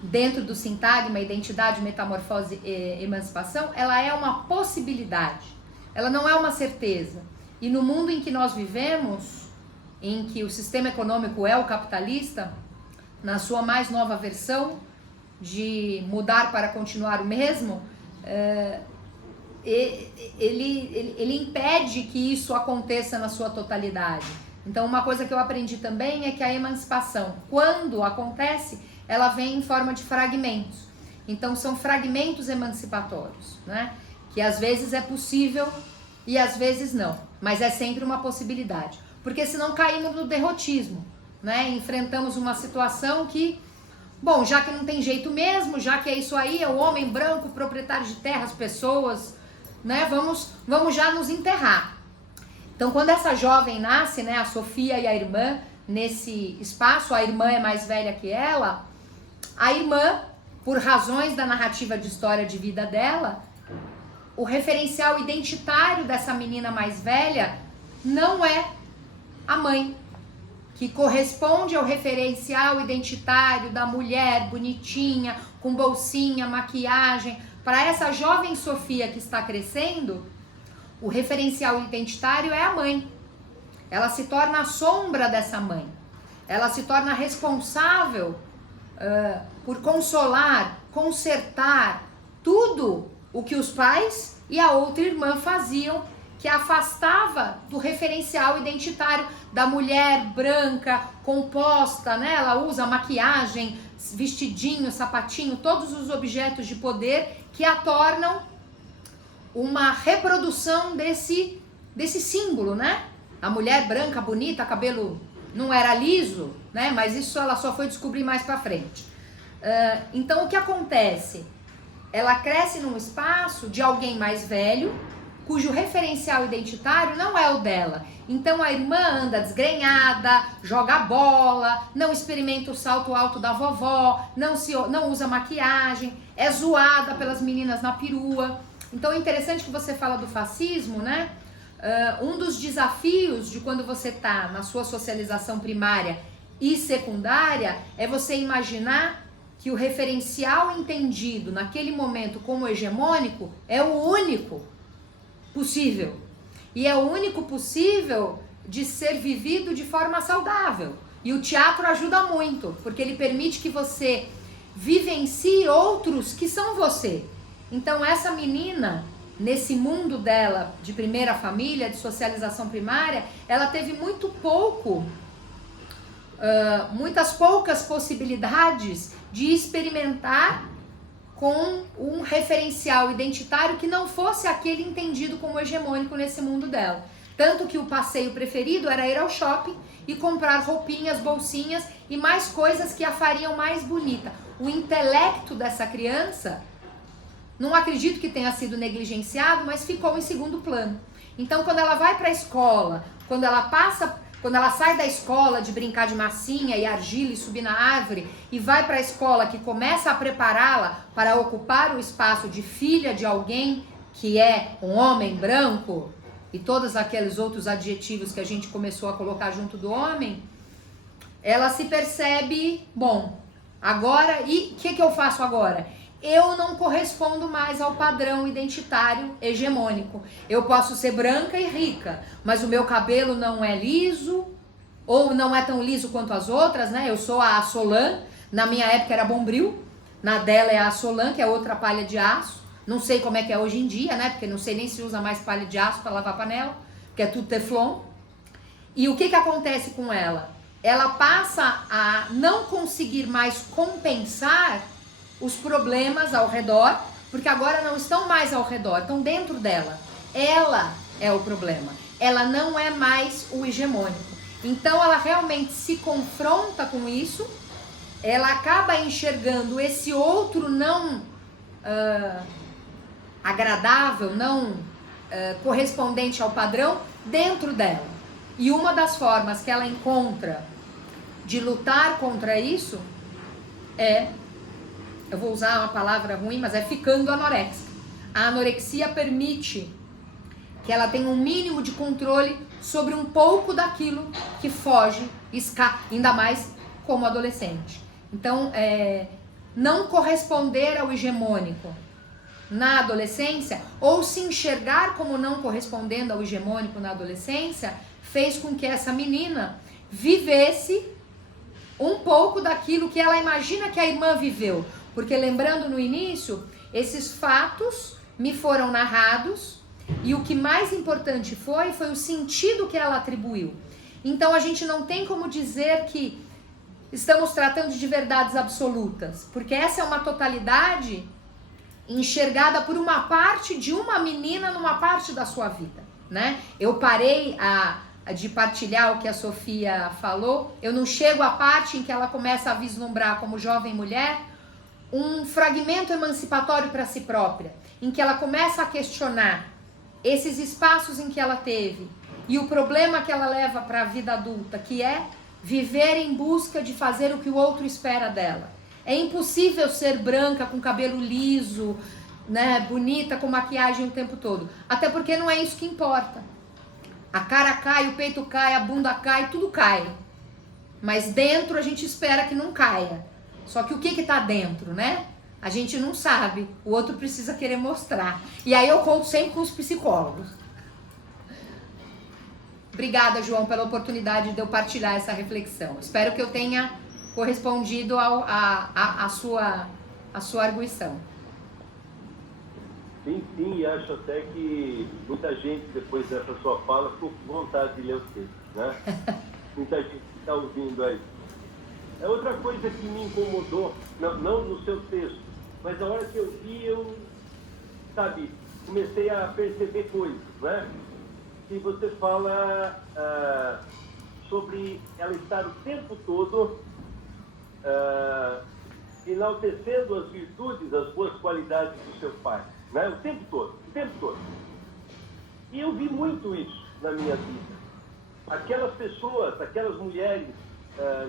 dentro do sintagma identidade, metamorfose e emancipação, ela é uma possibilidade, ela não é uma certeza. E no mundo em que nós vivemos, em que o sistema econômico é o capitalista, na sua mais nova versão de mudar para continuar o mesmo, ele impede que isso aconteça na sua totalidade. Então, uma coisa que eu aprendi também é que a emancipação, quando acontece, ela vem em forma de fragmentos. Então, são fragmentos emancipatórios, né? que às vezes é possível e às vezes não, mas é sempre uma possibilidade, porque senão caímos no derrotismo, né? Enfrentamos uma situação que, bom, já que não tem jeito mesmo, já que é isso aí, é o homem branco, proprietário de terras, pessoas, né? Vamos já nos enterrar. Então, quando essa jovem nasce, né, a Sofia e a irmã, nesse espaço, a irmã é mais velha que ela, a irmã, por razões da narrativa de história de vida dela, o referencial identitário dessa menina mais velha não é a mãe, que corresponde ao referencial identitário da mulher bonitinha, com bolsinha, maquiagem. Para essa jovem Sofia que está crescendo, o referencial identitário é a mãe. Ela se torna a sombra dessa mãe. Ela se torna responsável por consolar, consertar tudo o que os pais e a outra irmã faziam, que afastava do referencial identitário da mulher branca, composta, né? Ela usa maquiagem, vestidinho, sapatinho, todos os objetos de poder que a tornam uma reprodução desse símbolo, né? A mulher branca, bonita, cabelo não era liso, né? Mas isso ela só foi descobrir mais pra frente. Então o que acontece? Ela cresce num espaço de alguém mais velho, cujo referencial identitário não é o dela. Então a irmã anda desgrenhada, joga bola, não experimenta o salto alto da vovó, não usa maquiagem, é zoada pelas meninas na perua. Então é interessante que você fala do fascismo, né? Um dos desafios de quando você está na sua socialização primária e secundária é você imaginar que o referencial entendido naquele momento como hegemônico é o único possível. E é o único possível de ser vivido de forma saudável. E o teatro ajuda muito, porque ele permite que você vivencie outros que são você. Então essa menina, nesse mundo dela de primeira família, de socialização primária, ela teve muitas poucas possibilidades de experimentar com um referencial identitário que não fosse aquele entendido como hegemônico nesse mundo dela. Tanto que o passeio preferido era ir ao shopping e comprar roupinhas, bolsinhas e mais coisas que a fariam mais bonita. O intelecto dessa criança, não acredito que tenha sido negligenciado, mas ficou em segundo plano. Então, quando ela vai para a escola, quando ela sai da escola de brincar de massinha e argila e subir na árvore e vai para a escola que começa a prepará-la para ocupar o espaço de filha de alguém que é um homem branco e todos aqueles outros adjetivos que a gente começou a colocar junto do homem, ela se percebe, bom, agora, e o que eu faço agora? Eu não correspondo mais ao padrão identitário hegemônico. Eu posso ser branca e rica, mas o meu cabelo não é liso, ou não é tão liso quanto as outras, né? Eu sou a Assolan, na minha época era Bombril, na dela é a Assolan, que é outra palha de aço. Não sei como é que é hoje em dia, né? Porque não sei nem se usa mais palha de aço para lavar panela, porque é tudo teflon. E o que acontece com ela? Ela passa a não conseguir mais compensar os problemas ao redor, porque agora não estão mais ao redor, estão dentro dela. Ela é o problema. Ela não é mais o hegemônico. Então ela realmente se confronta com isso, ela acaba enxergando esse outro não agradável, não correspondente ao padrão dentro dela. E uma das formas que ela encontra de lutar contra isso é, eu vou usar uma palavra ruim, mas é ficando anoréxica. A anorexia permite que ela tenha um mínimo de controle sobre um pouco daquilo que foge, escapa, ainda mais como adolescente. Então, não corresponder ao hegemônico na adolescência, ou se enxergar como não correspondendo ao hegemônico na adolescência, fez com que essa menina vivesse um pouco daquilo que ela imagina que a irmã viveu. Porque lembrando no início, esses fatos me foram narrados e o que mais importante foi o sentido que ela atribuiu. Então a gente não tem como dizer que estamos tratando de verdades absolutas, porque essa é uma totalidade enxergada por uma parte de uma menina numa parte da sua vida, né? Eu parei de partilhar o que a Sofia falou, eu não chego à parte em que ela começa a vislumbrar como jovem mulher um fragmento emancipatório para si própria, em que ela começa a questionar esses espaços em que ela teve e o problema que ela leva para a vida adulta, que é viver em busca de fazer o que o outro espera dela. É impossível ser branca, com cabelo liso, né, bonita, com maquiagem o tempo todo. Até porque não é isso que importa. A cara cai, o peito cai, a bunda cai, tudo cai. Mas dentro a gente espera que não caia. Só que o que tá dentro, né? A gente não sabe. O outro precisa querer mostrar. E aí eu conto sempre com os psicólogos. Obrigada, João, pela oportunidade de eu partilhar essa reflexão. Espero que eu tenha correspondido à sua arguição. Sim, e acho até que muita gente, depois dessa sua fala, ficou com vontade de ler o texto, né? Muita gente que está ouvindo aí. É outra coisa que me incomodou, não no seu texto, mas na hora que eu vi, sabe, comecei a perceber coisas, né? Que você fala sobre ela estar o tempo todo enaltecendo as virtudes, as boas qualidades do seu pai, né? O tempo todo. E eu vi muito isso na minha vida. Aquelas pessoas, aquelas mulheres,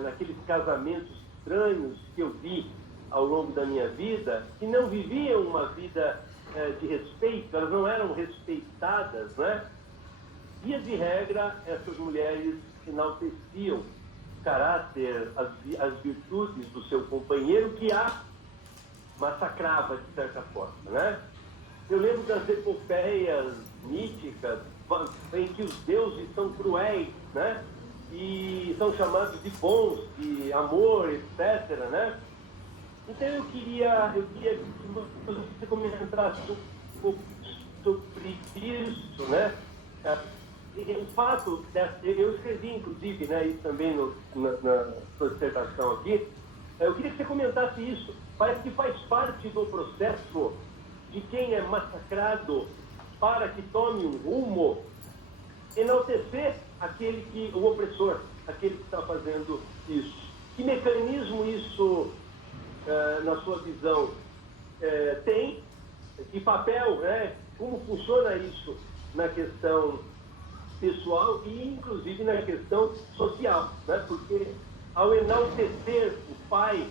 naqueles casamentos estranhos que eu vi ao longo da minha vida, que não viviam uma vida de respeito, elas não eram respeitadas, né? Via de regra, essas mulheres enalteciam o caráter, as virtudes do seu companheiro, que a massacrava de certa forma, né? Eu lembro das epopeias míticas em que os deuses são cruéis, né? E são chamados de bons, de amor, etc., né? Então eu queria que você comentasse um pouco sobre isso, né? O fato, eu escrevi inclusive, né, isso também na sua dissertação aqui, eu queria que você comentasse isso. Parece que faz parte do processo de quem é massacrado para que tome um rumo, enaltecer o opressor, aquele que está fazendo isso. Que mecanismo isso, na sua visão, tem? Que papel, né? Como funciona isso na questão pessoal e, inclusive, na questão social, né? Porque, ao enaltecer o pai,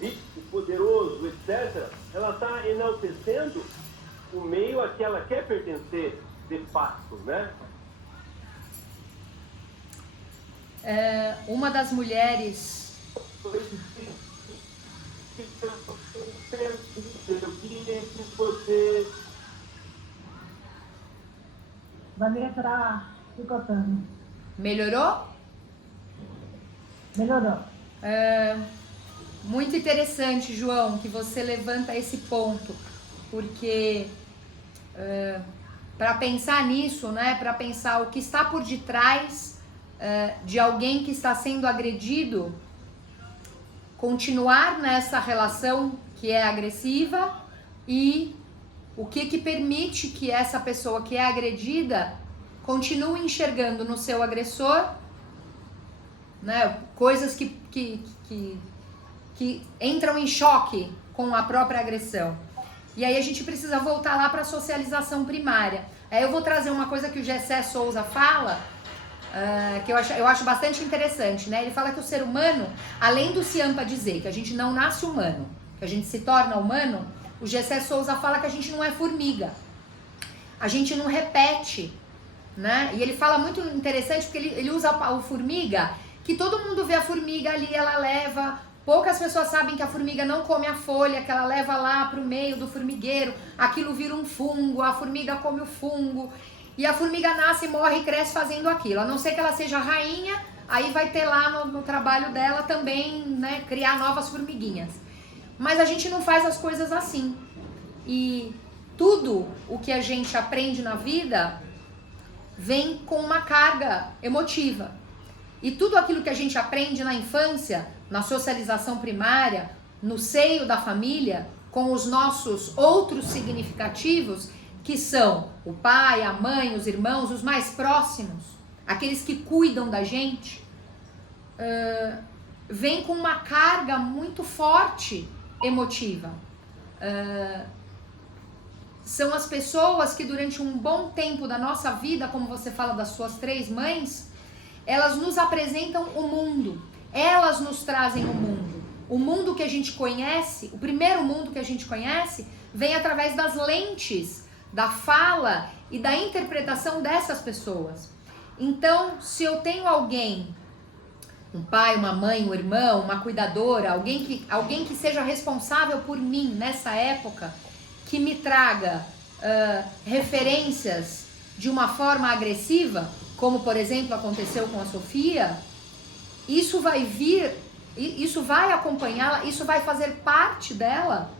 rico, poderoso, etc., ela está enaltecendo o meio a que ela quer pertencer, de fato, né? Uma das mulheres... Eu queria que você... Da letra picotando. Melhorou? Melhorou. Muito interessante, João, que você levanta esse ponto, porque para pensar nisso, né, para pensar o que está por detrás de alguém que está sendo agredido, continuar nessa relação que é agressiva e o que permite que essa pessoa que é agredida continue enxergando no seu agressor, né, coisas que entram em choque com a própria agressão. E aí a gente precisa voltar lá para a socialização primária. Aí eu vou trazer uma coisa que o Gessé Souza fala, que eu acho bastante interessante, né? Ele fala que o ser humano, além do Ciampa dizer que a gente não nasce humano, que a gente se torna humano, o Gessé Souza fala que a gente não é formiga. A gente não repete, né? E ele fala muito interessante porque ele usa o formiga, que todo mundo vê a formiga ali, ela leva... Poucas pessoas sabem que a formiga não come a folha, que ela leva lá para o meio do formigueiro, aquilo vira um fungo, a formiga come o fungo, e a formiga nasce, morre e cresce fazendo aquilo. A não ser que ela seja rainha, aí vai ter lá no trabalho dela também, né, criar novas formiguinhas. Mas a gente não faz as coisas assim. E tudo o que a gente aprende na vida vem com uma carga emotiva. E tudo aquilo que a gente aprende na infância, na socialização primária, no seio da família, com os nossos outros significativos, que são o pai, a mãe, os irmãos, os mais próximos, aqueles que cuidam da gente, vem com uma carga muito forte emotiva. São as pessoas que durante um bom tempo da nossa vida, como você fala das suas 3 mães, elas nos apresentam o mundo, elas nos trazem o mundo. O mundo que a gente conhece, o primeiro mundo que a gente conhece, vem através das lentes, da fala e da interpretação dessas pessoas. Então, se eu tenho alguém, um pai, uma mãe, um irmão, uma cuidadora, alguém que seja responsável por mim nessa época, que me traga referências de uma forma agressiva, como por exemplo aconteceu com a Sofia, isso vai acompanhá-la, isso vai fazer parte dela,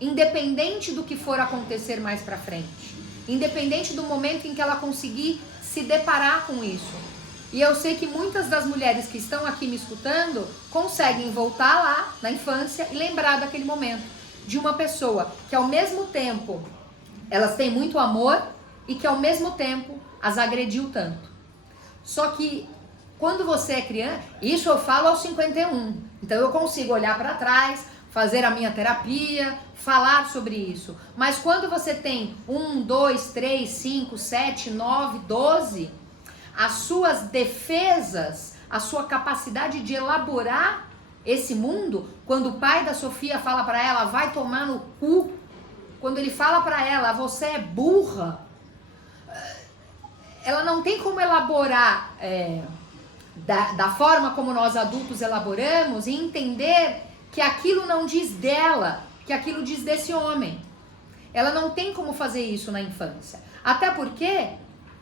independente do que for acontecer mais pra frente, independente do momento em que ela conseguir se deparar com isso. E eu sei que muitas das mulheres que estão aqui me escutando conseguem voltar lá na infância e lembrar daquele momento, de uma pessoa que ao mesmo tempo elas têm muito amor e que ao mesmo tempo as agrediu tanto. Só que quando você é criança, isso eu falo aos 51, então eu consigo olhar para trás, fazer a minha terapia, falar sobre isso. Mas quando você tem 1, 2, 3, 5, 7, 9, 12, as suas defesas, a sua capacidade de elaborar esse mundo, quando o pai da Sofia fala para ela, vai tomar no cu, quando ele fala para ela, você é burra, ela não tem como elaborar da forma como nós adultos elaboramos e entender que aquilo não diz dela, que aquilo diz desse homem. Ela não tem como fazer isso na infância. Até porque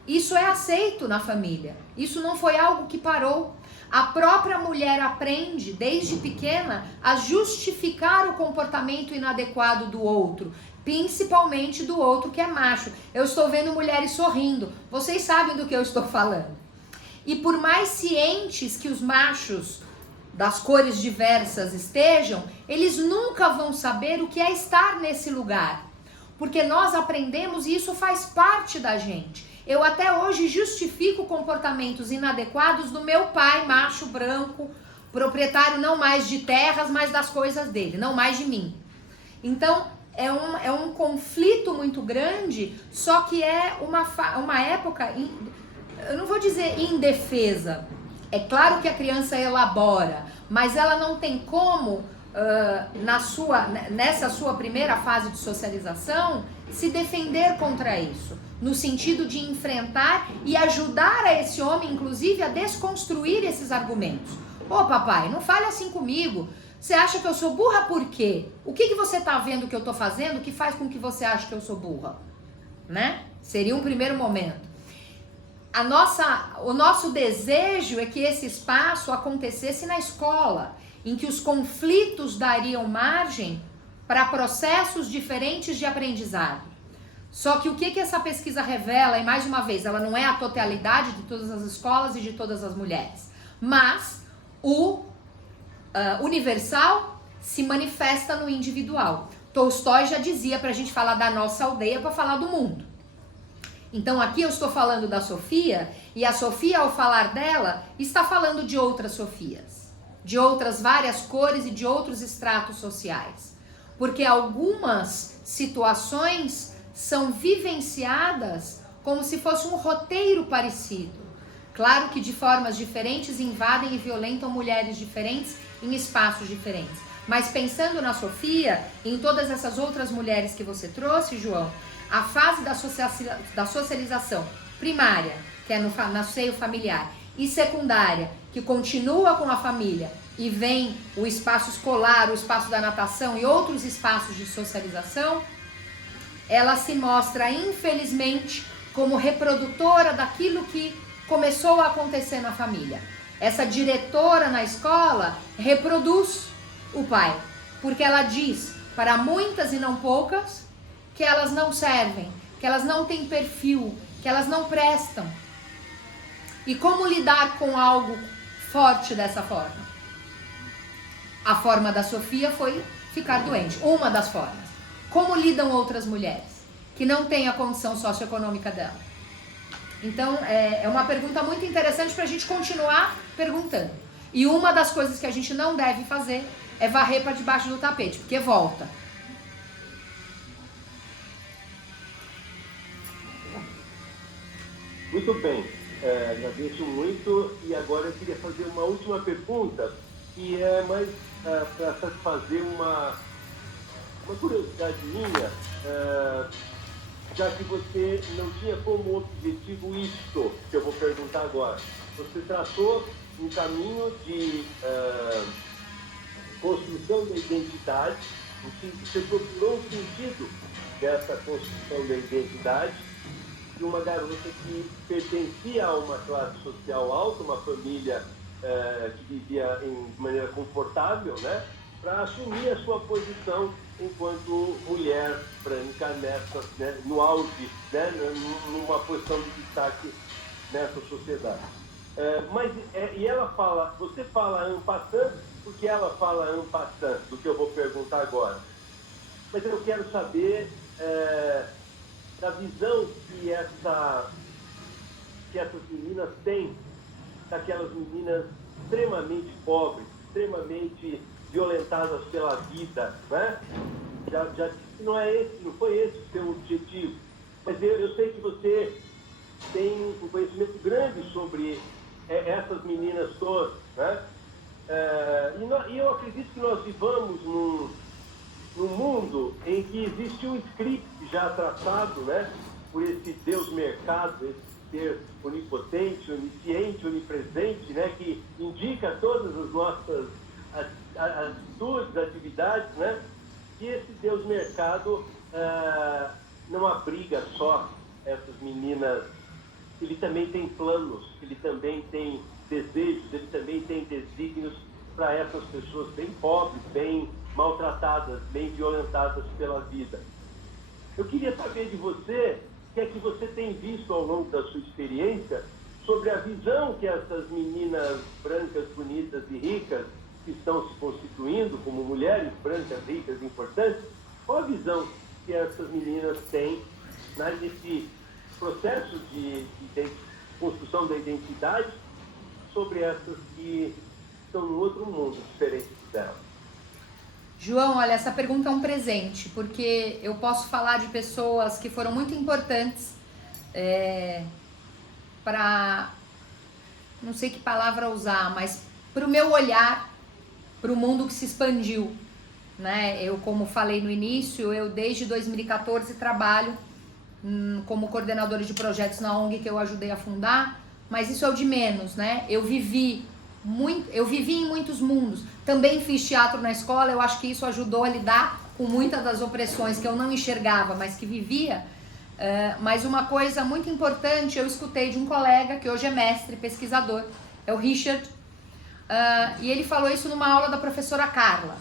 isso é aceito na família. Isso não foi algo que parou. A própria mulher aprende, desde pequena, a justificar o comportamento inadequado do outro, principalmente do outro que é macho. Eu estou vendo mulheres sorrindo. Vocês sabem do que eu estou falando. E por mais cientes que os machos das cores diversas estejam, eles nunca vão saber o que é estar nesse lugar. Porque nós aprendemos e isso faz parte da gente. Eu até hoje justifico comportamentos inadequados do meu pai, macho, branco, proprietário não mais de terras, mas das coisas dele, não mais de mim. Então, é um conflito muito grande, só que é uma época, eu não vou dizer indefesa. É claro que a criança elabora, mas ela não tem como, nessa sua primeira fase de socialização, se defender contra isso. No sentido de enfrentar e ajudar a esse homem, inclusive, a desconstruir esses argumentos. Ô papai, não fale assim comigo. Você acha que eu sou burra por quê? O que você tá vendo que eu tô fazendo que faz com que você ache que eu sou burra? Né? Seria um primeiro momento. O nosso desejo é que esse espaço acontecesse na escola, em que os conflitos dariam margem para processos diferentes de aprendizado. Só que o que essa pesquisa revela, e mais uma vez, ela não é a totalidade de todas as escolas e de todas as mulheres, mas o universal se manifesta no individual. Tolstói já dizia para a gente falar da nossa aldeia para falar do mundo. Então aqui eu estou falando da Sofia, e a Sofia, ao falar dela, está falando de outras Sofias, de outras várias cores e de outros estratos sociais. Porque algumas situações são vivenciadas como se fosse um roteiro parecido. Claro que de formas diferentes invadem e violentam mulheres diferentes em espaços diferentes. Mas pensando na Sofia, em todas essas outras mulheres que você trouxe, João, a fase da socialização primária, que é no seio familiar, e secundária, que continua com a família, e vem o espaço escolar, o espaço da natação e outros espaços de socialização, ela se mostra, infelizmente, como reprodutora daquilo que começou a acontecer na família. Essa diretora na escola reproduz o pai, porque ela diz para muitas e não poucas que elas não servem, que elas não têm perfil, que elas não prestam. E como lidar com algo forte dessa forma? A forma da Sofia foi ficar doente. Uma das formas. Como lidam outras mulheres que não têm a condição socioeconômica dela? Então, é uma pergunta muito interessante para a gente continuar perguntando. E uma das coisas que a gente não deve fazer é varrer para debaixo do tapete, porque volta. Muito bem, agradeço muito. E agora eu queria fazer uma última pergunta, que é mais para satisfazer uma curiosidade minha, já que você não tinha como objetivo isto que eu vou perguntar agora. Você tratou um caminho de construção da identidade, você procurou o sentido dessa construção da identidade de uma garota que pertencia a uma classe social alta, uma família que vivia de maneira confortável, né, para assumir a sua posição enquanto mulher branca no auge, né, numa posição de destaque nessa sociedade. E ela fala, você fala en passant, porque ela fala en passant, do que eu vou perguntar agora. Mas eu quero saber da visão que essas meninas têm, daquelas meninas extremamente pobres, extremamente violentadas pela vida, né? Já disse que não foi esse o seu objetivo. Mas eu sei que você tem um conhecimento grande sobre essas meninas todas, né? E eu acredito que nós vivamos num mundo em que existe um script já traçado, né, por esse Deus mercado, esse ser onipotente, onisciente, onipresente, né, que indica todas as nossas atitudes, atividades, né, e esse Deus mercado não abriga só essas meninas. Ele também tem planos, ele também tem desejos, ele também tem desígnios para essas pessoas bem pobres, bem maltratadas, bem violentadas pela vida. Eu queria saber de você o que é que você tem visto ao longo da sua experiência sobre a visão que essas meninas brancas, bonitas e ricas que estão se constituindo como mulheres brancas, ricas e importantes, qual a visão que essas meninas têm nesse processo de construção da identidade sobre essas que estão num outro mundo diferente dela? João, olha, essa pergunta é um presente, porque eu posso falar de pessoas que foram muito importantes para, não sei que palavra usar, mas para o meu olhar, para o mundo que se expandiu, né? Eu, como falei no início, eu desde 2014 trabalho como coordenadora de projetos na ONG que eu ajudei a fundar, mas isso é o de menos, né? Eu vivi em muitos mundos, também fiz teatro na escola, eu acho que isso ajudou a lidar com muitas das opressões que eu não enxergava, mas que vivia. Mas uma coisa muito importante eu escutei de um colega que hoje é mestre, pesquisador, é o Richard, e ele falou isso numa aula da professora Carla.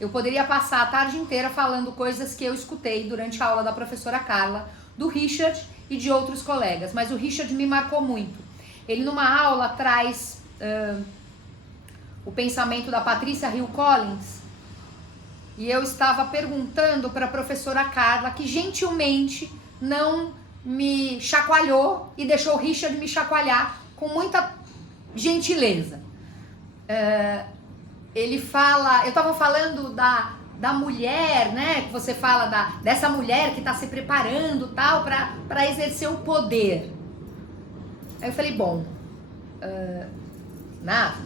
Eu poderia passar a tarde inteira falando coisas que eu escutei durante a aula da professora Carla, do Richard e de outros colegas, mas o Richard me marcou muito. Ele numa aula traz o pensamento da Patrícia Hill Collins, e eu estava perguntando para a professora Carla, que gentilmente não me chacoalhou e deixou o Richard me chacoalhar com muita gentileza. Ele fala, eu estava falando da mulher, né, que você fala dessa mulher que está se preparando tal para exercer o poder. Aí eu falei, bom,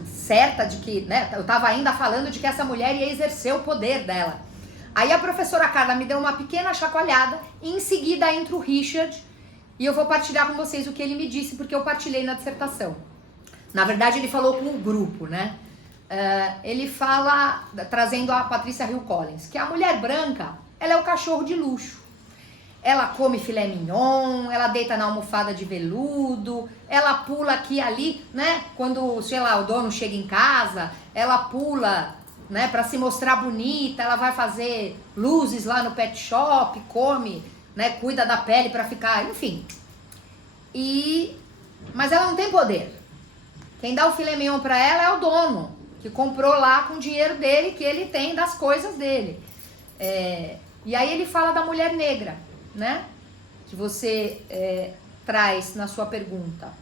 certa de que, né, eu estava ainda falando de que essa mulher ia exercer o poder dela. Aí a professora Carla me deu uma pequena chacoalhada e em seguida entra o Richard e eu vou partilhar com vocês o que ele me disse, porque eu partilhei na dissertação. Na verdade ele falou com o grupo, né? Ele fala, trazendo a Patrícia Hill Collins, que a mulher branca, ela é o cachorro de luxo. Ela come filé mignon, ela deita na almofada de veludo, ela pula aqui e ali, né? Quando, sei lá, o dono chega em casa, ela pula, né, para se mostrar bonita, ela vai fazer luzes lá no pet shop, come, né, cuida da pele para ficar, enfim. Mas ela não tem poder. Quem dá o filé mignon para ela é o dono. que comprou lá com o dinheiro dele, que ele tem das coisas dele. E aí ele fala da mulher negra, né? Que você traz na sua pergunta.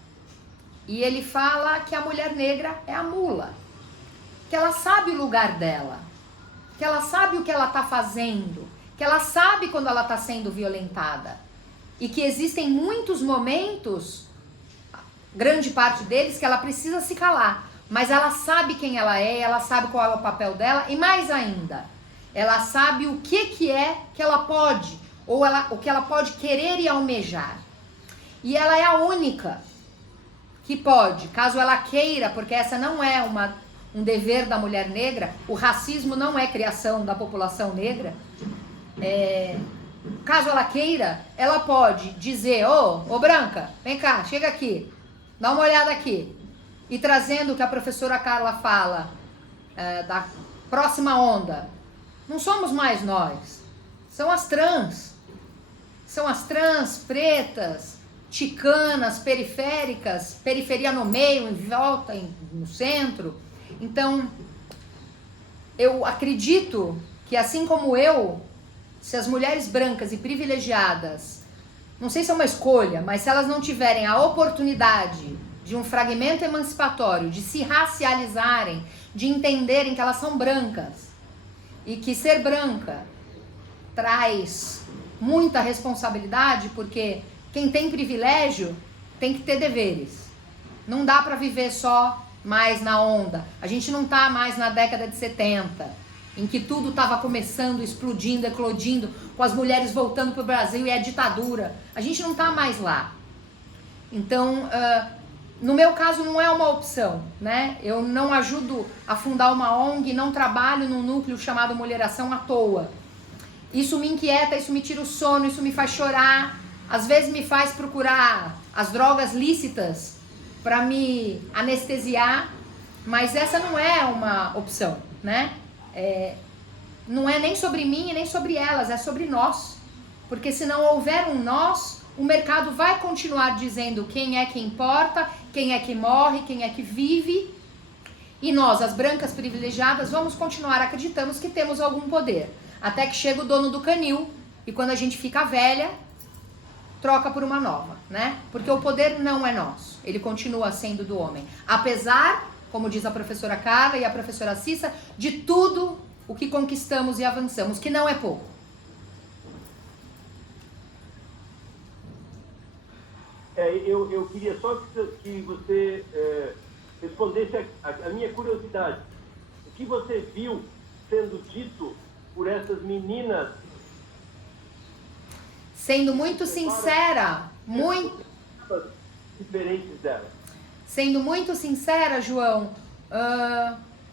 E ele fala que a mulher negra é a mula, que ela sabe o lugar dela, que ela sabe o que ela está fazendo, que ela sabe quando ela está sendo violentada. E que existem muitos momentos, grande parte deles, que ela precisa se calar. Mas ela sabe quem ela é, ela sabe qual é o papel dela, e mais ainda, ela sabe o que é que ela pode, ou o que ela pode querer e almejar. E ela é a única que pode, caso ela queira, porque essa não é um dever da mulher negra, o racismo não é criação da população negra, caso ela queira, ela pode dizer, ô branca, vem cá, chega aqui, dá uma olhada aqui. E trazendo o que a professora Carla fala, da próxima onda, não somos mais nós, são as trans. São as trans, pretas, ticanas, periféricas, periferia no meio, em volta, no centro. Então, eu acredito que assim como eu, se as mulheres brancas e privilegiadas, não sei se é uma escolha, mas se elas não tiverem a oportunidade de um fragmento emancipatório, de se racializarem, de entenderem que elas são brancas e que ser branca traz muita responsabilidade, porque quem tem privilégio tem que ter deveres. Não dá para viver só mais na onda. A gente não tá mais na década de 70, em que tudo estava começando, explodindo, eclodindo, com as mulheres voltando pro Brasil e a ditadura. A gente não tá mais lá. Então, no meu caso, não é uma opção, né? Eu não ajudo a fundar uma ONG, não trabalho num núcleo chamado Mulheração à toa. Isso me inquieta, isso me tira o sono, isso me faz chorar. Às vezes me faz procurar as drogas lícitas para me anestesiar, mas essa não é uma opção, né? Não é nem sobre mim e nem sobre elas, é sobre nós. Porque se não houver um nós, o mercado vai continuar dizendo quem é que importa, quem é que morre, quem é que vive. E nós, as brancas privilegiadas, vamos continuar acreditando que temos algum poder. Até que chega o dono do canil e quando a gente fica velha, troca por uma nova, né? Porque o poder não é nosso, ele continua sendo do homem. Apesar, como diz a professora Carla e a professora Cissa, de tudo o que conquistamos e avançamos, que não é pouco. Eu queria só que você respondesse a minha curiosidade. O que você viu sendo dito por essas meninas? Sendo muito sincera, diferentes delas. Sendo muito sincera, João,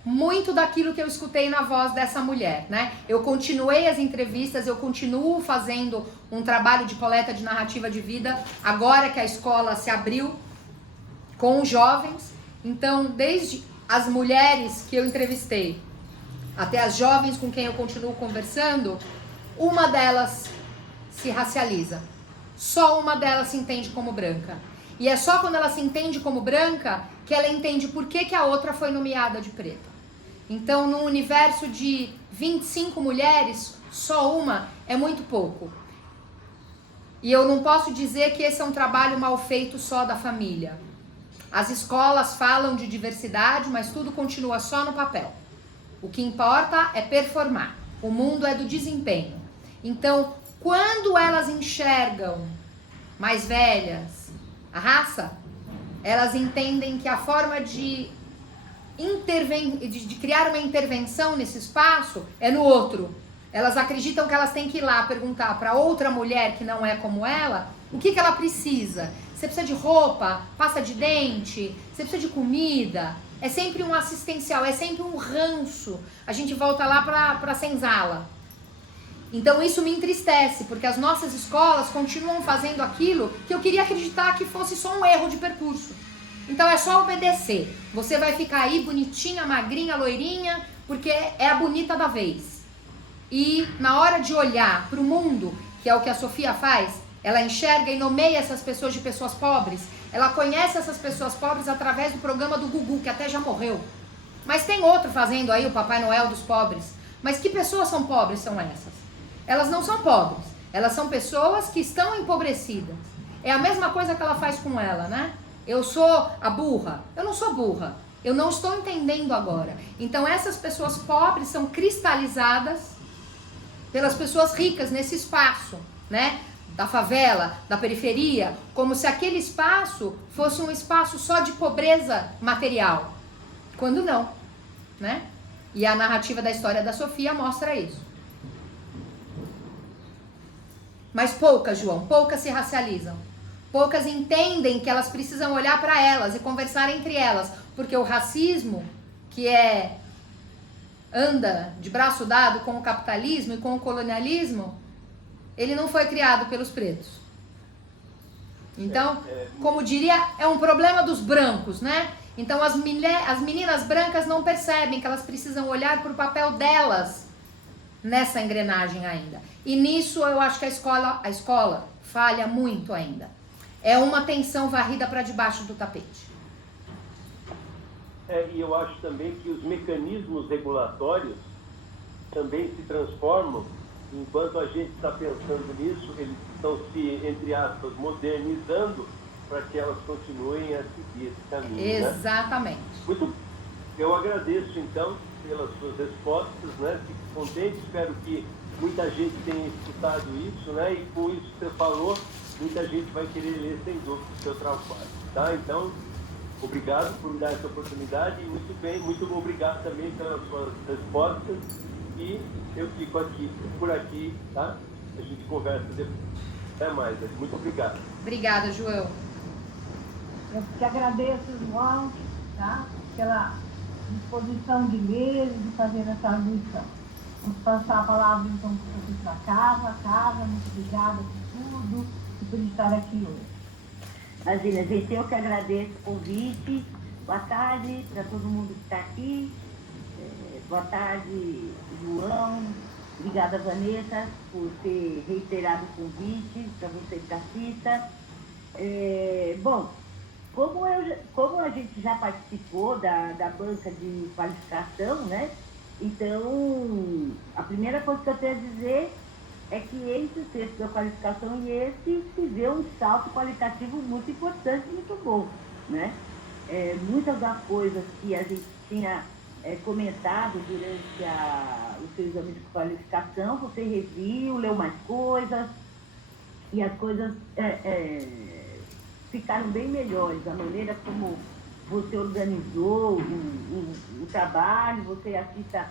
muito daquilo que eu escutei na voz dessa mulher, né? Eu continuei as entrevistas, eu continuo fazendo um trabalho de coleta de narrativa de vida, agora que a escola se abriu com os jovens. Então, desde as mulheres que eu entrevistei até as jovens com quem eu continuo conversando, uma delas se racializa. Só uma delas se entende como branca. E é só quando ela se entende como branca que ela entende por que a outra foi nomeada de preta. Então, no universo de 25 mulheres, só uma é muito pouco. E eu não posso dizer que esse é um trabalho mal feito só da família. As escolas falam de diversidade, mas tudo continua só no papel. O que importa é performar. O mundo é do desempenho. Então, quando elas enxergam mais velhas a raça, elas entendem que a forma de criar uma intervenção nesse espaço é no outro. Elas acreditam que elas têm que ir lá perguntar para outra mulher que não é como ela o que ela precisa. Você precisa de roupa, pasta de dente, você precisa de comida. É sempre um assistencial, é sempre um ranço. A gente volta lá para senzala. Então isso me entristece, porque as nossas escolas continuam fazendo aquilo que eu queria acreditar que fosse só um erro de percurso. Então é só obedecer. Você vai ficar aí bonitinha, magrinha, loirinha, porque é a bonita da vez. E na hora de olhar para o mundo, que é o que a Sofia faz, ela enxerga e nomeia essas pessoas de pessoas pobres. Ela conhece essas pessoas pobres através do programa do Gugu, que até já morreu. Mas tem outro fazendo aí o Papai Noel dos pobres. Mas que pessoas são pobres são essas? Elas não são pobres. Elas são pessoas que estão empobrecidas. É a mesma coisa que ela faz com ela, né? Eu sou a burra. Eu não sou burra. Eu não estou entendendo agora. Então essas pessoas pobres são cristalizadas pelas pessoas ricas nesse espaço, né? Da favela, da periferia, como se aquele espaço fosse um espaço só de pobreza material. Quando não, né? E a narrativa da história da Sofia mostra isso. Mas poucas, João, poucas se racializam. Poucas entendem que elas precisam olhar para elas e conversar entre elas, porque o racismo, que anda de braço dado com o capitalismo e com o colonialismo, ele não foi criado pelos pretos. Então, como diria, é um problema dos brancos, né? Então as meninas brancas não percebem que elas precisam olhar para o papel delas nessa engrenagem ainda. E nisso eu acho que a escola falha muito ainda. É uma tensão varrida para debaixo do tapete. E eu acho também que os mecanismos regulatórios também se transformam. Enquanto a gente está pensando nisso, eles estão se, entre aspas, modernizando para que elas continuem a seguir esse caminho. Exatamente. Né? Muito. Eu agradeço, então, pelas suas respostas, né? Fico contente, espero que muita gente tenha escutado isso, né? E com isso que você falou, muita gente vai querer ler, sem dúvida, o seu trabalho. Tá? Então, obrigado por me dar essa oportunidade e muito obrigado também pelas suas respostas. E eu fico por aqui, tá? A gente conversa depois. Até mais, muito obrigado. Obrigada, João. Eu te agradeço, João, tá? Pela disposição de ler e de fazer essa audição. Vamos passar a palavra então para a Casa. Muito obrigada por tudo e por estar aqui hoje. Imagina, gente, eu que agradeço o convite. Boa tarde para todo mundo que está aqui. Boa tarde, João. Obrigada, Vanessa, por ter reiterado o convite para você que assista. Bom, como a gente já participou da banca de qualificação, né? Então, a primeira coisa que eu tenho a dizer é que entre o texto da qualificação e esse se vê um salto qualitativo muito importante e muito bom, né? Muitas das coisas que a gente tinha comentado durante o seu exame de qualificação, você reviu, leu mais coisas e as coisas ficaram bem melhores. A maneira como você organizou o trabalho, você e a Cissa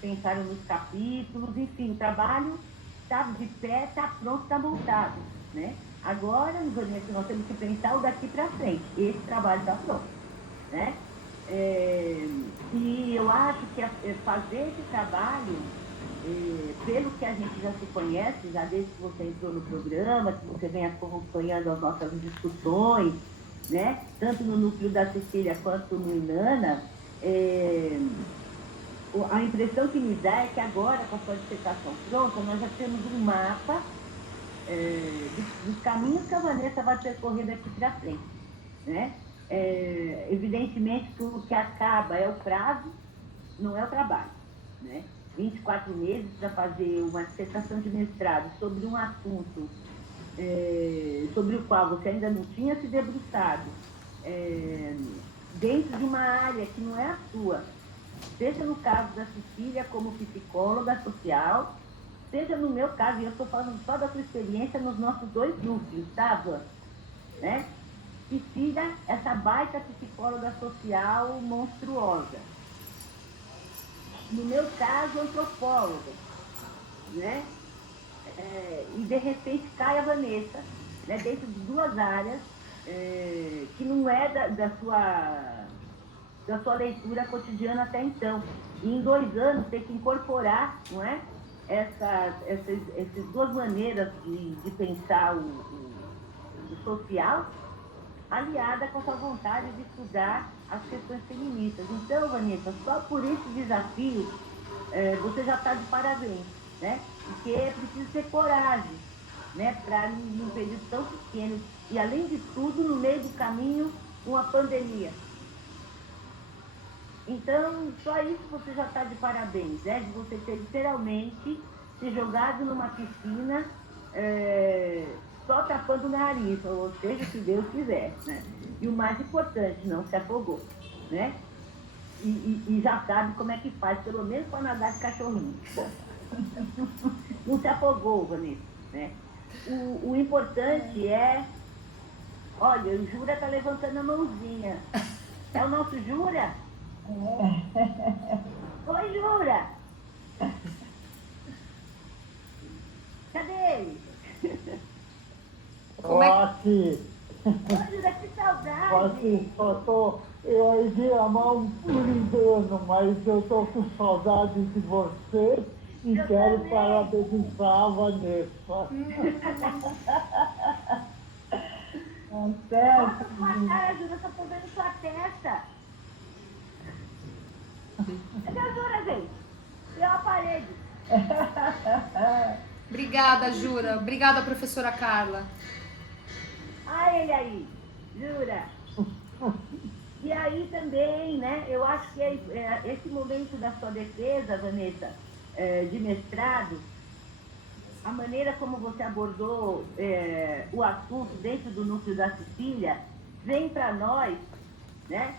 pensaram nos capítulos, enfim, o trabalho está de pé, está pronto, está montado, né? Agora, Vanessa, nós temos que pensar o daqui para frente. Esse trabalho está pronto, né? E eu acho que fazer esse trabalho, pelo que a gente já se conhece, já desde que você entrou no programa, que você vem acompanhando as nossas discussões, né? Tanto no núcleo da Cecília quanto no Inana, a impressão que me dá é que agora, com a sua dissertação pronta, nós já temos um mapa dos caminhos que a Vanessa vai percorrer daqui para frente, né? Evidentemente que o que acaba é o prazo, não é o trabalho, né? 24 meses para fazer uma dissertação de mestrado sobre um assunto sobre o qual você ainda não tinha se debruçado, dentro de uma área que não é a sua, seja no caso da Cecília como psicóloga social, seja no meu caso, e eu estou falando só da sua experiência nos nossos dois núcleos, tá, Van? Né? Cecília, essa baita psicóloga social monstruosa. No meu caso, antropóloga, né? E de repente cai a Vanessa, né? Dentro de duas áreas que não é da sua leitura cotidiana até então. E em 2 anos ter que incorporar, não é? Essas duas maneiras de pensar o social, aliada com a sua vontade de estudar as questões feministas. Então, Vanessa, só por esse desafio, você já está de parabéns, né? Porque é preciso ter coragem, né? Para, num período tão pequeno, e além de tudo, no meio do caminho, uma pandemia. Então, só isso você já está de parabéns, né? De você ter literalmente se jogado numa piscina só tapando o nariz, ou seja, se Deus quiser, né? E o mais importante, não se afogou, né? E já sabe como é que faz, pelo menos para nadar de cachorrinho. Bom, não se afogou, Vanessa, né? O importante é... Olha, o Jura está levantando a mãozinha. É o nosso Jura? Oi, Jura! Cadê ele? Como é? Aqui, Oi, Jura, que saudade! aqui, eu ia amar por engano, mas eu tô com saudade de você e Eu quero também. parabenizar a Vanessa. Certo. Nossa, sua cara, Jura, eu tô vendo sua testa. Cadê a Jura, gente? Deu a parede. Obrigada, Jura. Obrigada, professora Carla. Ah, ele aí, Jura. E aí também, né, eu acho que esse momento da sua defesa, Vanessa, de mestrado, a maneira como você abordou o assunto dentro do núcleo da Cecília, vem para nós, né,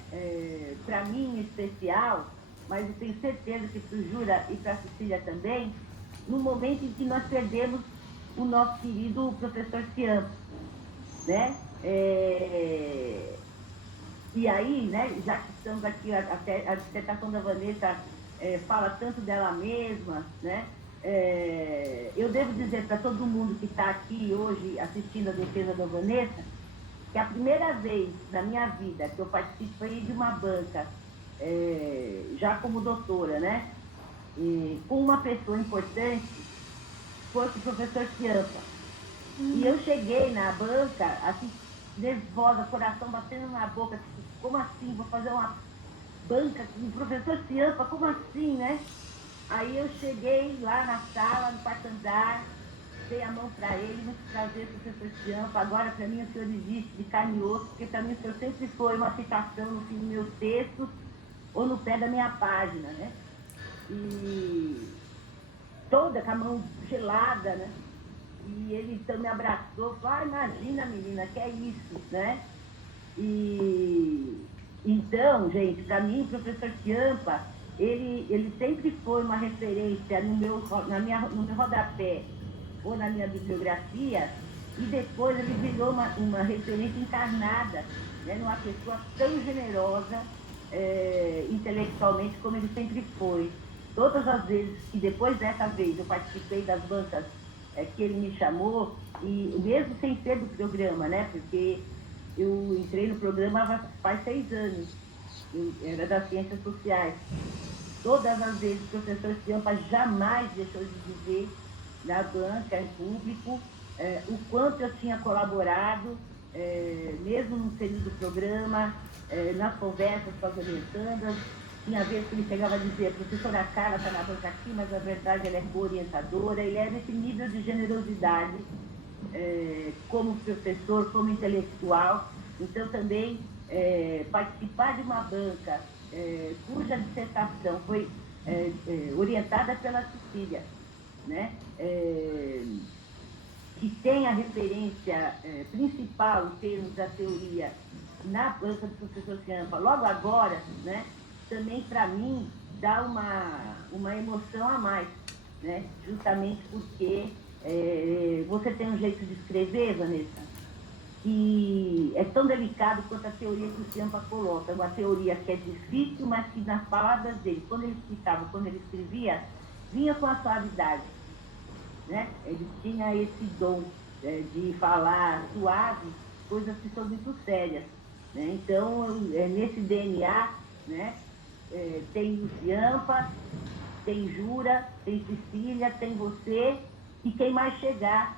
para mim em especial, mas eu tenho certeza que para o Jura e para a Cecília também, no momento em que nós perdemos o nosso querido professor Ciampa, né? E aí, né, já que estamos aqui, a dissertação da Vanessa fala tanto dela mesma, né? Eu devo dizer para todo mundo que está aqui hoje assistindo a defesa da Vanessa, que a primeira vez na minha vida que eu participei de uma banca, já como doutora, né? Com uma pessoa importante, foi o professor Ciampa. E eu cheguei na banca, assim, nervosa, coração batendo na boca, tipo, como assim? Vou fazer uma banca com o professor Ciampa, como assim, né? Aí eu cheguei lá na sala, no quarto andar, dei a mão para ele, muito prazer, professor Ciampa. Agora, para mim, o senhor existe de carne e osso, porque para mim o senhor sempre foi uma citação no fim dos meus textos ou no pé da minha página, né? E toda com a mão gelada, né? E ele então me abraçou, falou, imagina, menina, que é isso, né? E então, gente, para mim, o professor Ciampa, ele sempre foi uma referência no meu rodapé ou na minha bibliografia, e depois ele virou uma referência encarnada, né, numa pessoa tão generosa intelectualmente como ele sempre foi. Todas as vezes que depois dessa vez eu participei das bancas que ele me chamou, e mesmo sem ser do programa, né, porque eu entrei no programa faz 6 anos, eu era das ciências sociais. Todas as vezes o professor Ciampa jamais deixou de dizer na banca, em público, o quanto eu tinha colaborado, mesmo no período do programa, nas conversas com as orientandas. Tinha vezes que ele chegava a dizer, a professora Carla está na banca aqui, mas na verdade ela é co-orientadora. Ele era esse nível de generosidade como professor, como intelectual. Então também participar de uma banca cuja dissertação foi orientada pela Cecília, né? Que tem a referência principal em termos da teoria na banca do professor Ciampa, logo agora, né? Também para mim dá uma emoção a mais, né? Justamente porque você tem um jeito de escrever, Vanessa, que é tão delicado quanto a teoria que o Ciampa coloca. É uma teoria que é difícil, mas que nas palavras dele, quando ele explicava, quando ele escrevia, vinha com a suavidade, né? Ele tinha esse dom de falar suave, coisas que são muito sérias, né? Então, nesse DNA, né? Tem o Ciampa, tem Jura, tem Cecília, tem você, e quem mais chegar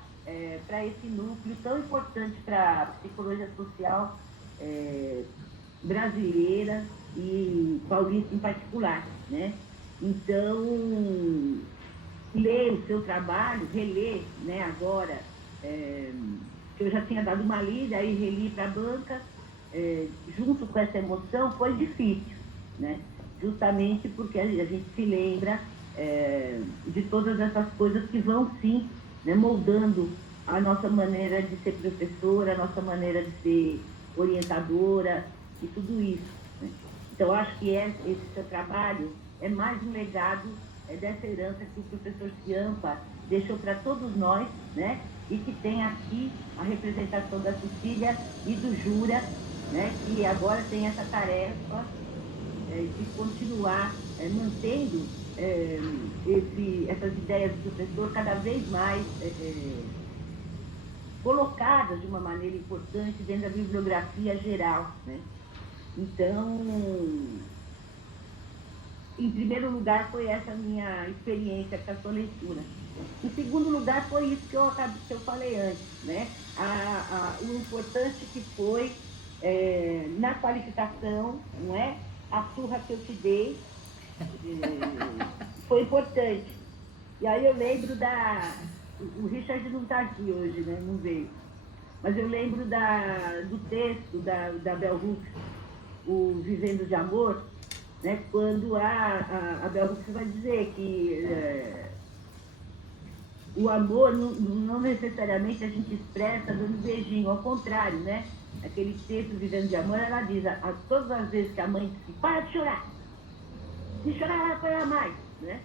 para esse núcleo tão importante para a psicologia social brasileira e paulista em particular, né? Então, ler o seu trabalho, reler, né, agora, que eu já tinha dado uma lida, aí reli para a banca, junto com essa emoção, foi difícil, né? justamente porque a gente se lembra de todas essas coisas que vão, sim, né, moldando a nossa maneira de ser professora, a nossa maneira de ser orientadora e tudo isso, né? Então, acho que esse seu trabalho é mais um legado dessa herança que o professor Ciampa deixou para todos nós, né? E que tem aqui a representação da Cecília e do Jura, né? Que agora tem essa tarefa de continuar mantendo essas ideias do professor cada vez mais colocadas de uma maneira importante dentro da bibliografia geral, né? Então, em primeiro lugar, foi essa minha experiência com a sua leitura. Em segundo lugar, foi isso que eu falei antes, né? O importante que foi na qualificação, não é? A surra que eu te dei foi importante. E aí eu lembro o Richard não está aqui hoje, né? Não veio. Mas eu lembro do texto da Bell Hooks, o Vivendo de Amor, né? Quando a Bell Hooks vai dizer que o amor não necessariamente a gente expressa dando beijinho, ao contrário, né? Aquele texto Vivendo de Amor, ela diz, todas as vezes que a mãe disse, para de chorar, se chorar ela vai apanhar mais, né?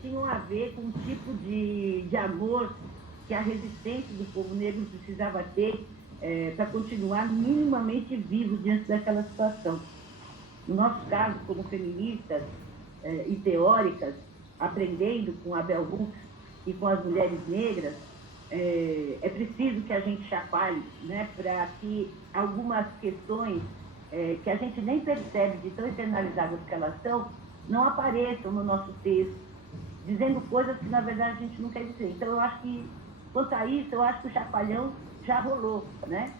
Tinham a ver com um tipo de amor que a resistência do povo negro precisava ter para continuar minimamente vivo diante daquela situação. No nosso caso, como feministas e teóricas, aprendendo com a Bell Hooks e com as mulheres negras, é preciso que a gente chacoalhe, né, para que algumas questões que a gente nem percebe de tão internalizadas que elas são, não apareçam no nosso texto, dizendo coisas que na verdade a gente não quer dizer. Então eu acho que, quanto a isso, eu acho que o chacoalhão já rolou, né?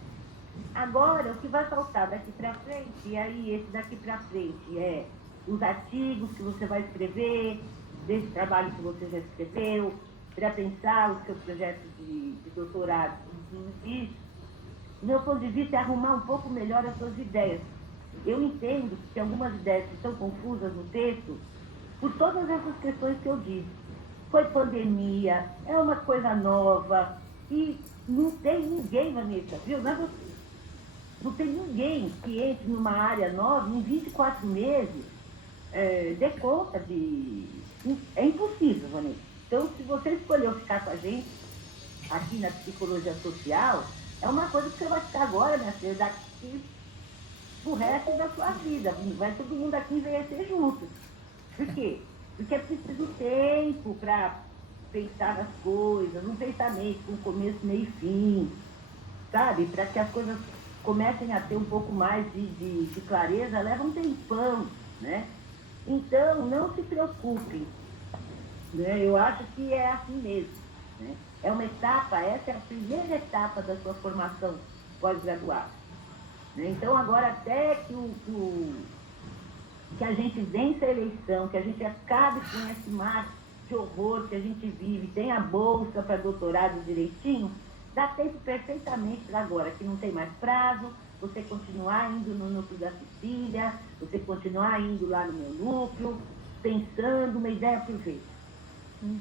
Agora, o que vai faltar daqui para frente, e aí esse daqui para frente é os artigos que você vai escrever, desse trabalho que você já escreveu, para pensar os seus projetos de doutorado. E, do meu ponto de vista, é arrumar um pouco melhor as suas ideias. Eu entendo que algumas ideias que estão confusas no texto, por todas essas questões que eu disse. Foi pandemia, é uma coisa nova, e não tem ninguém, Vanessa, viu? Não tem ninguém que entre numa área nova em 24 meses dê conta de... É impossível, Vanessa. Então, se você escolheu ficar com a gente aqui na psicologia social, é uma coisa que você vai ficar agora, minha filha, daqui pro resto da sua vida. Vai todo mundo aqui envelhecer junto. Por quê? Porque é preciso tempo para pensar nas coisas, um pensamento com começo, meio e fim, sabe? Para que as coisas comecem a ter um pouco mais de clareza, leva um tempão, né? Então, não se preocupem, né? Eu acho que é assim mesmo, né? É uma etapa, essa é a primeira etapa da sua formação pós-graduada, né? Então, agora até que a gente vença a eleição, que a gente acabe com esse mar de horror que a gente vive, tem a bolsa para doutorado direitinho, dá tempo perfeitamente para agora, que não tem mais prazo, você continuar indo no núcleo da Cecília, você continuar indo lá no meu núcleo, pensando uma ideia por vez.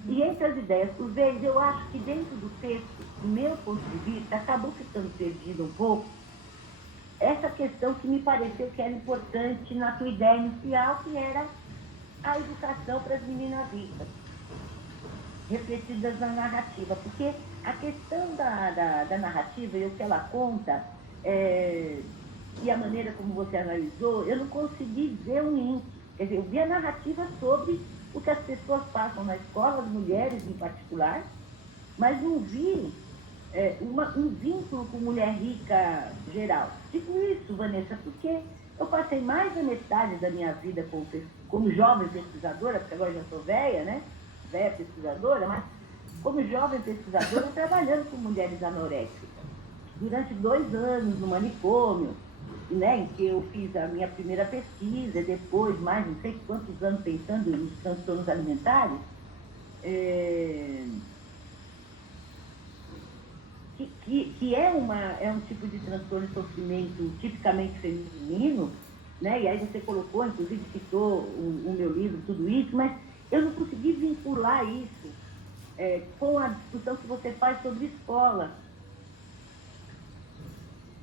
E entre as ideias por vez, eu acho que dentro do texto, do meu ponto de vista, acabou ficando perdido um pouco essa questão que me pareceu que era importante na tua ideia inicial, que era a educação para as meninas ricas, refletidas na narrativa. Porque a questão da narrativa e o que ela conta, e a maneira como você analisou, eu não consegui ver um link. Quer dizer, eu vi a narrativa sobre o que as pessoas passam na escola, as mulheres em particular, mas não vi um vínculo com mulher rica geral. Digo isso, Vanessa, porque eu passei mais da metade da minha vida como jovem pesquisadora, porque agora já sou velha, né? Velha pesquisadora, mas como jovem pesquisadora trabalhando com mulheres anoréxicas. Durante 2 anos no manicômio, né, em que eu fiz a minha primeira pesquisa, e depois mais não sei quantos anos pensando nos transtornos alimentares, que é um tipo de transtorno e sofrimento tipicamente feminino, né? E aí você colocou, inclusive citou o meu livro, tudo isso, mas eu não consegui vincular isso com a discussão que você faz sobre escola.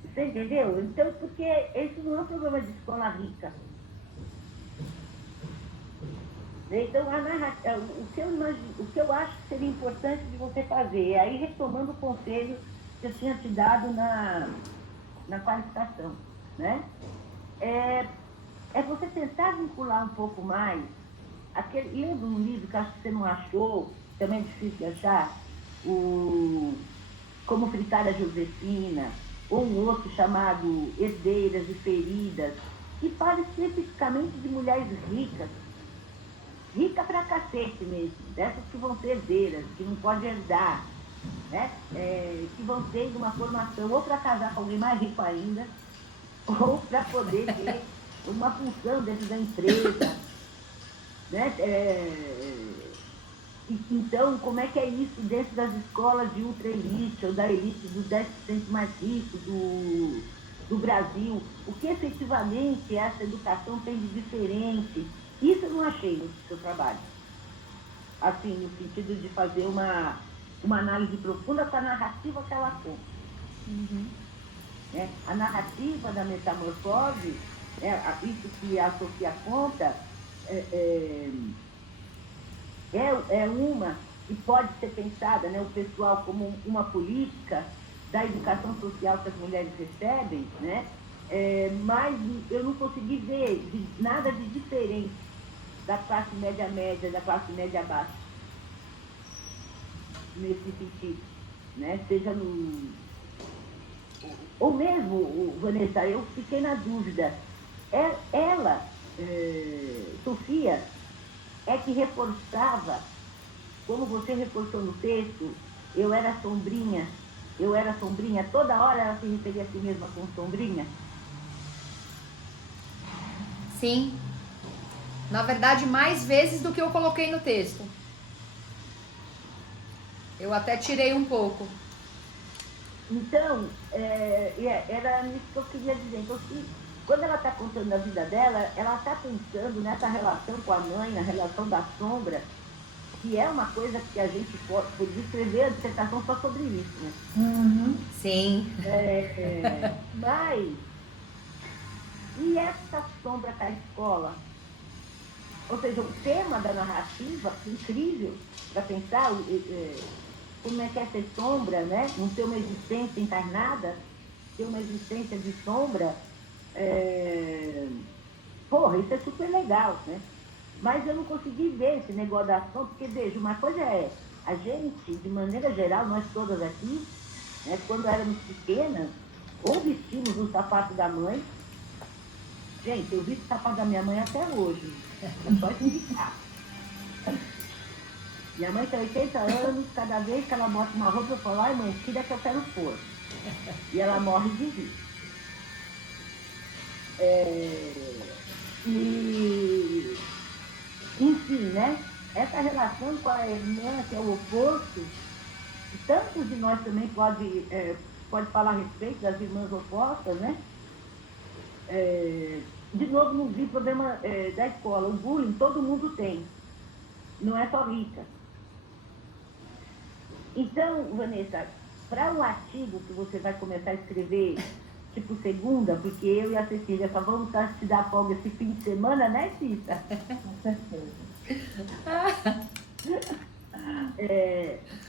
Você entendeu? Então, porque esse não é um problema de escola rica. Então, o que eu acho que seria importante de você fazer, aí retomando o conselho que eu tinha te dado na qualificação, né? É você tentar vincular um pouco mais, lendo um livro que acho que você não achou, também é difícil de achar, Como Fritar a Josefina, ou um outro chamado Herdeiras e Feridas, que fala especificamente de mulheres ricas, rica pra cacete mesmo, dessas que vão ser herdeiras, que não podem herdar, né? Que vão ter uma formação ou para casar com alguém mais rico ainda, ou para poder ter uma função dentro da empresa, né? Então, como é que é isso dentro das escolas de ultra-elite, ou da elite dos 10% mais ricos do Brasil? O que efetivamente essa educação tem de diferente? Isso eu não achei no seu trabalho. Assim, no sentido de fazer uma análise profunda com a narrativa que ela conta. Uhum. A narrativa da metamorfose, isso que a Sofia conta, é uma que pode ser pensada, né, o pessoal como uma política da educação social que as mulheres recebem, né, mas eu não consegui ver nada de diferente da classe média, da classe média baixa, nesse sentido, né, seja no... Ou mesmo, Vanessa, eu fiquei na dúvida, ela, Sofia, é que reforçava, como você reforçou no texto, eu era sombrinha, toda hora ela se referia a si mesma como sombrinha? Sim. Na verdade, mais vezes do que eu coloquei no texto. Eu até tirei um pouco. Então, era isso que eu queria dizer. Então, quando ela está contando a vida dela, ela está pensando nessa relação com a mãe, na relação da sombra, que é uma coisa que a gente pode escrever a dissertação só sobre isso, né? Uhum. Sim. Mas, e essa sombra com a escola? Ou seja, o tema da narrativa, incrível, para pensar como é que é ser sombra, né? Não ter uma existência encarnada, ter uma existência de sombra, isso é super legal, né? Mas eu não consegui ver esse negócio da sombra, porque, veja, uma coisa a gente, de maneira geral, nós todas aqui, né, quando éramos pequenas, ou vestimos o sapato da mãe. Gente, eu visto o sapato da minha mãe até hoje, é só indicar. Minha mãe tem 80 anos, cada vez que ela bota uma roupa, eu falo, ai mãe, tira que eu quero pôr. E ela morre de rir. Enfim, né? Essa relação com a irmã, que é o oposto, tantos de nós também pode falar a respeito das irmãs opostas, né? De novo, não vi problema da escola. O bullying todo mundo tem, não é só rica. Então, Vanessa, para o artigo que você vai começar a escrever, tipo segunda, porque eu e a Cecília só vamos te dar folga esse fim de semana, né, Cissa? Com certeza.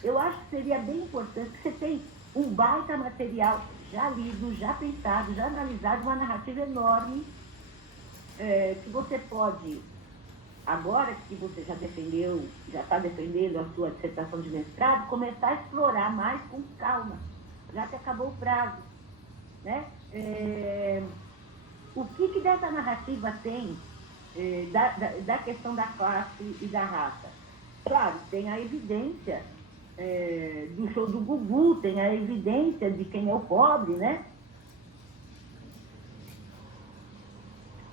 Eu acho que seria bem importante que você tem um baita material já lido, já pensado, já analisado, uma narrativa enorme, que você pode, agora que você já está defendendo a sua dissertação de mestrado, começar a explorar mais com calma, já que acabou o prazo, né? O que dessa narrativa tem da questão da classe e da raça? Claro, tem a evidência do show do Gugu, tem a evidência de quem é o pobre, né?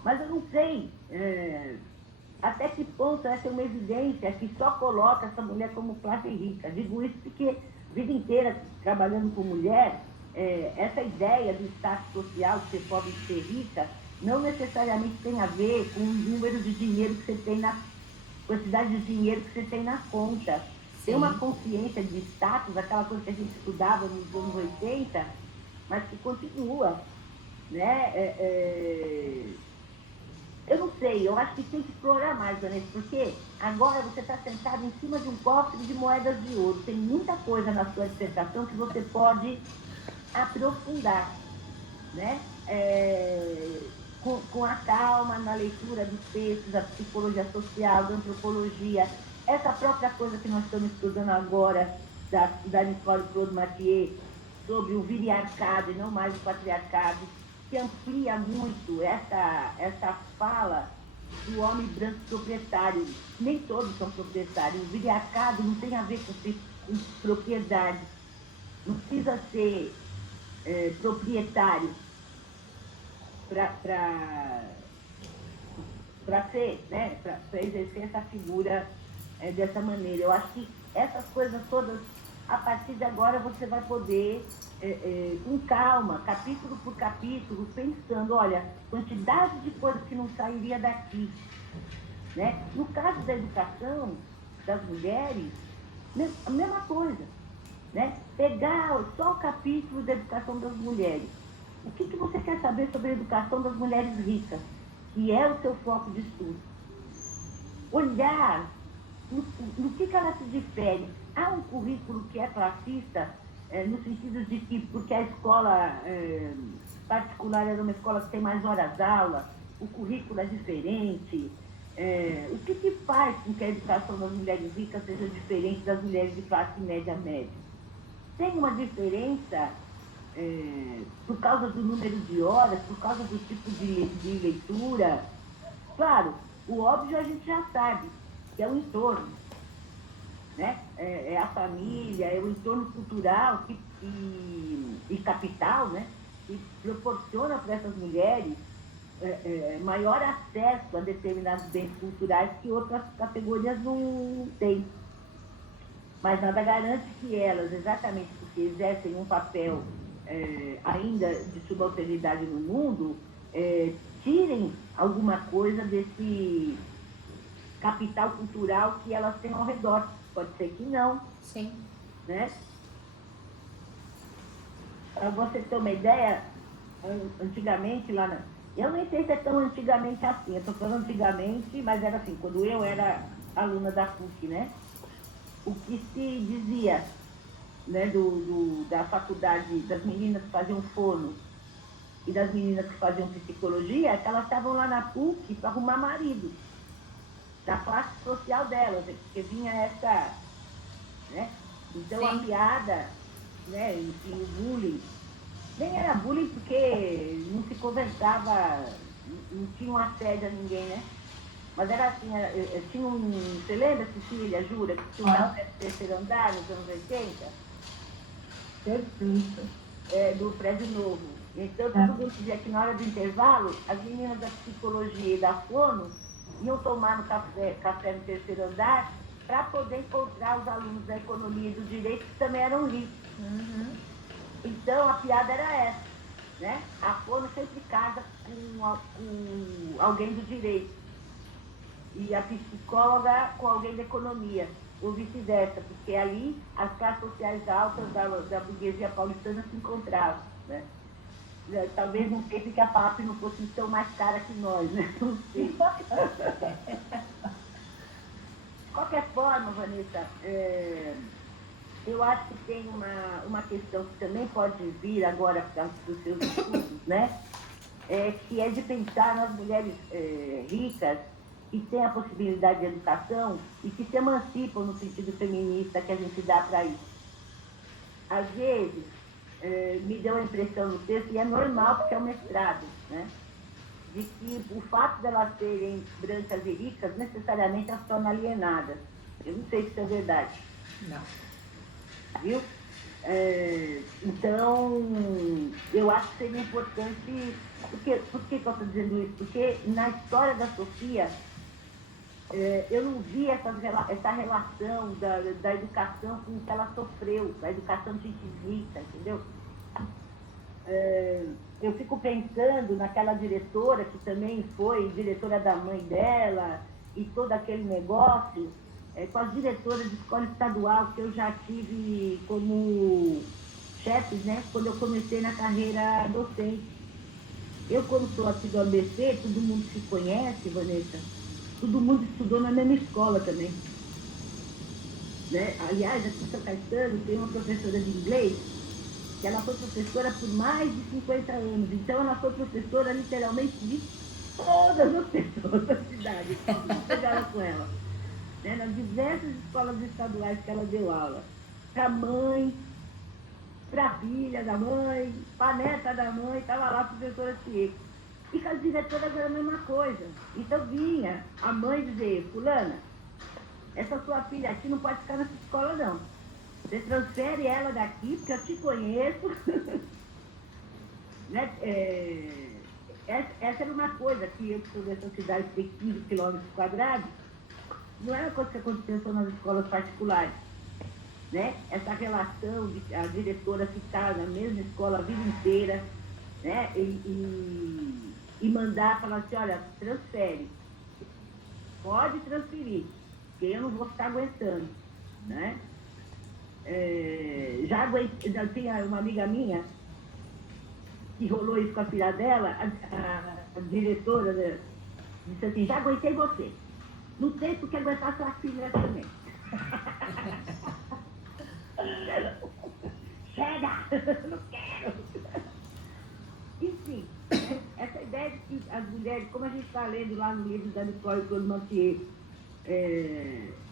Mas eu não sei até que ponto essa é uma evidência que só coloca essa mulher como classe rica. Digo isso porque a vida inteira trabalhando com mulher, essa ideia do status social de ser pobre e de ser rica não necessariamente tem a ver com o número de dinheiro que você tem na quantidade de dinheiro que você tem na conta. Tem uma consciência de status, aquela coisa que a gente estudava nos anos 80, mas que continua, né? Eu não sei, eu acho que tem que explorar mais, Vanessa, porque agora você está sentado em cima de um cofre de moedas de ouro. Tem muita coisa na sua dissertação que você pode aprofundar, né? Com a calma na leitura dos textos, da psicologia social, da antropologia, essa própria coisa que nós estamos estudando agora, da Nicole Claude-Mathieu, sobre o viriarcado e não mais o patriarcado, que amplia muito essa fala do homem branco proprietário. Nem todos são proprietários. O viriarcado não tem a ver com propriedade. Não precisa ser proprietário para ser, né, para exercer essa figura dessa maneira. Eu acho que essas coisas todas, a partir de agora, você vai poder, com calma, capítulo por capítulo, pensando, olha, quantidade de coisas que não sairia daqui. Né? No caso da educação das mulheres, a mesma coisa. Né? Pegar só o capítulo da educação das mulheres. O que você quer saber sobre a educação das mulheres ricas, que é o seu foco de estudo? Olhar no que ela se difere. Há um currículo que é classista, no sentido de que, porque a escola particular era uma escola que tem mais horas-aula, o currículo é diferente. O que faz com que a educação das mulheres ricas seja diferente das mulheres de classe média-média? Tem uma diferença por causa do número de horas, por causa do tipo de leitura. Claro, o óbvio a gente já sabe, que é o entorno, né? É a família, é o entorno cultural e capital, né? Que proporciona para essas mulheres maior acesso a determinados bens culturais que outras categorias não têm. Mas nada garante que elas, exatamente porque exercem um papel ainda de subalternidade no mundo, tirem alguma coisa desse capital cultural que elas têm ao redor. Pode ser que não. Sim. Né? Para você ter uma ideia, antigamente lá na... Eu nem sei se é tão antigamente assim, eu estou falando antigamente, mas era assim, quando eu era aluna da PUC, né? O que se dizia, né, da faculdade, das meninas que faziam fono e das meninas que faziam psicologia, é que elas estavam lá na PUC para arrumar marido, da classe social delas, porque vinha essa, né? Então Sim. a piada, né, e o bullying, nem era bullying porque não se conversava, não tinha um assédio a ninguém, né? Mas era assim, tinha você lembra, Cecília, Jura, que tinha um terceiro andar nos anos 80? Perfeito. Do prédio novo. Então, todo mundo dizia que na hora do intervalo, as meninas da psicologia e da fono iam tomar no café no terceiro andar para poder encontrar os alunos da economia e do direito que também eram ricos. Uhum. Então, a piada era essa, né? A fono sempre casa com alguém do direito e a psicóloga com alguém da economia, ou vice-versa, porque ali as classes sociais altas da burguesia paulistana se encontravam, né? Talvez não sei que a PAP não fosse tão mais cara que nós, né? Não sei. De qualquer forma, Vanessa, eu acho que tem uma questão que também pode vir agora para os seus estudos, né? Que é de pensar nas mulheres ricas que têm a possibilidade de educação e que se emancipam no sentido feminista que a gente dá para isso. Às vezes, me deu a impressão no texto, e é normal porque é um mestrado, né? De que o fato de elas serem brancas e ricas, necessariamente as torna alienadas. Eu não sei se isso é verdade. Não. Viu? Então, eu acho que seria importante... Por que eu estou dizendo isso? Porque na história da Sofia, eu não vi essa relação da educação com o que ela sofreu, da educação de gente rica, entendeu? eu fico pensando naquela diretora que também foi diretora da mãe dela e todo aquele negócio, com as diretoras de escola estadual que eu já tive como chefes, né, quando eu comecei na carreira docente. Eu, como sou aqui do ABC, todo mundo se conhece, Vanessa, todo mundo estudou na mesma escola também. Né? Aliás, aqui em São Caetano tem uma professora de inglês, que ela foi professora por mais de 50 anos. Então, ela foi professora, literalmente, de todas as pessoas da cidade. Pegaram com ela. Né? Nas diversas escolas estaduais que ela deu aula. Para a mãe, para a filha da mãe, para a neta da mãe, estava lá a professora Tieko. E com as diretoras era a mesma coisa. Então, vinha a mãe dizer, fulana, essa sua filha aqui não pode ficar nessa escola, não. Você transfere ela daqui, porque eu te conheço. Né? Essa era uma coisa que eu, que sou dessa cidade, tem 15 quilômetros quadrados, não era coisa que acontecia só nas escolas particulares. Né? Essa relação de a diretora ficar na mesma escola a vida inteira, né? E mandar, falar assim, olha, transfere. Pode transferir, porque eu não vou ficar aguentando. Né? Já tinha uma amiga minha que rolou isso com a filha dela, a diretora, né, disse assim, já aguentei você. Não tem porque aguentar sua filha também. Chega! Não quero! Enfim, né, essa ideia de que as mulheres, como a gente está lendo lá no livro da Nicole Colmantier,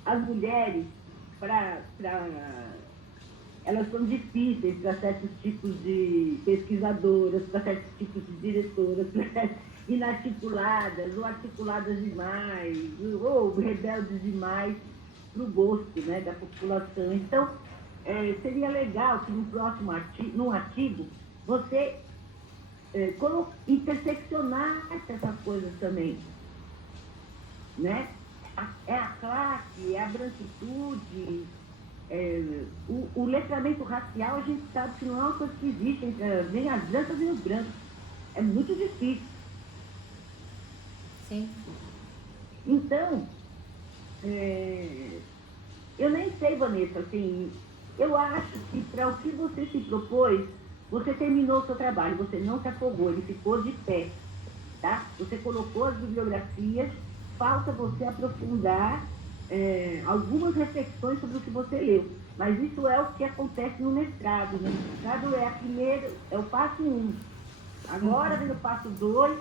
as mulheres, elas são difíceis para certos tipos de pesquisadoras, para certos tipos de diretoras, inarticuladas, ou articuladas demais, ou rebeldes demais para o gosto, né, da população. Então, seria legal que no próximo artigo, você interseccionasse essas coisas também. Né? É a classe, é a branquitude, o letramento racial, a gente sabe que não é uma coisa que existe entre nem as brancas nem os brancos. É muito difícil. Sim. Então, eu nem sei, Vanessa, assim, eu acho que para o que você se propôs, você terminou o seu trabalho, você não se afogou, ele ficou de pé. Tá? Você colocou as bibliografias, falta você aprofundar algumas reflexões sobre o que você leu. Mas isso é o que acontece no mestrado. Né? O mestrado é o passo 1. Agora vem o passo 2,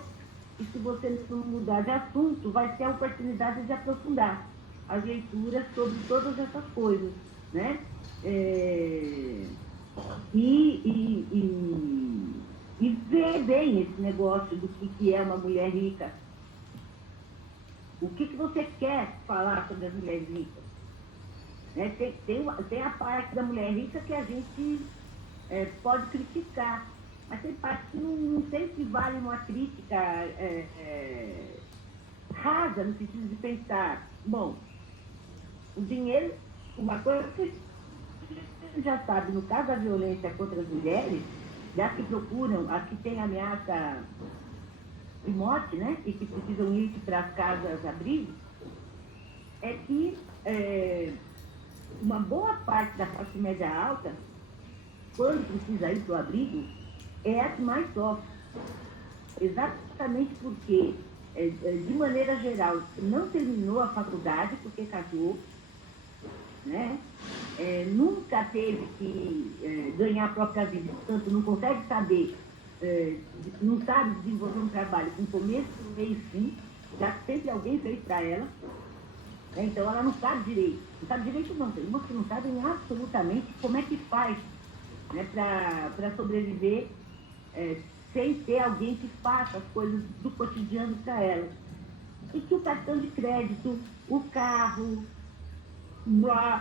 e se você não mudar de assunto, vai ter a oportunidade de aprofundar as leituras sobre todas essas coisas. Né? E ver bem esse negócio do que é uma mulher rica. O que você quer falar sobre as mulheres ricas? Né? Tem a parte da mulher rica que a gente pode criticar, mas tem parte que não sei se vale uma crítica rasa, no sentido de pensar, bom, o dinheiro, uma coisa que você já sabe, no caso da violência contra as mulheres, das que procuram, as que têm ameaça de morte, né, e que precisam ir para as casas abrigo, é que uma boa parte da classe média alta, quando precisa ir para o abrigo, é a que mais sofre. Exatamente porque, de maneira geral, não terminou a faculdade porque casou, né? Nunca teve que ganhar a própria vida, portanto, não consegue saber, não sabe desenvolver um trabalho com começo, meio e fim, já que sempre alguém fez para ela. Então, ela não sabe direito. Não sabe direito, não. Tem umas que não sabem absolutamente como é que faz, né, para sobreviver sem ter alguém que faça as coisas do cotidiano para ela. E que o cartão de crédito, o carro,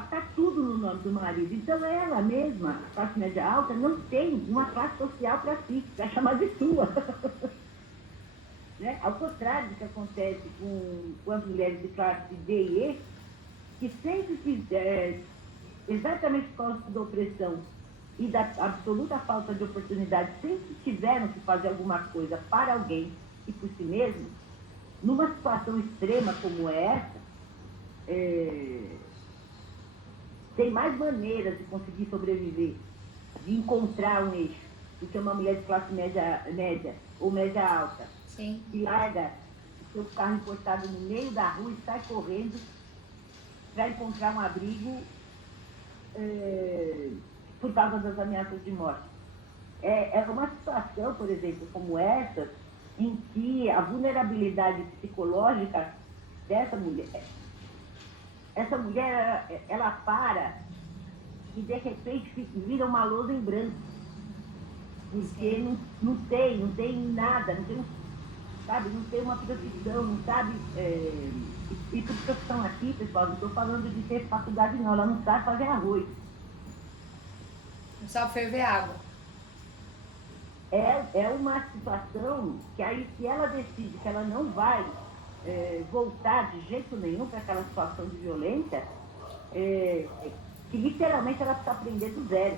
está tudo no nome do marido. Então, ela mesma, a classe média alta, não tem uma classe social para si, para chamar de sua. Né? Ao contrário do que acontece com as mulheres de classe D e E, que sempre exatamente por causa da opressão, e da absoluta falta de oportunidade, sempre tiveram que fazer alguma coisa para alguém e por si mesmo, numa situação extrema como essa, tem mais maneiras de conseguir sobreviver, de encontrar um eixo, do que uma mulher de classe média ou média alta, Sim. que larga o seu carro importado no meio da rua e sai correndo para encontrar um abrigo por causa das ameaças de morte. É uma situação, por exemplo, como essa, em que a vulnerabilidade psicológica dessa mulher, essa mulher, ela para e de repente vira uma lousa em branco, porque não tem nada, não tem, sabe, não tem uma profissão, não sabe, e por profissão aqui, pessoal, não estou falando de ter faculdade não, ela não sabe fazer arroz. Não sabe ferver água. É uma situação que aí, se ela decide que ela não vai voltar de jeito nenhum para aquela situação de violência, que literalmente ela precisa aprender do zero.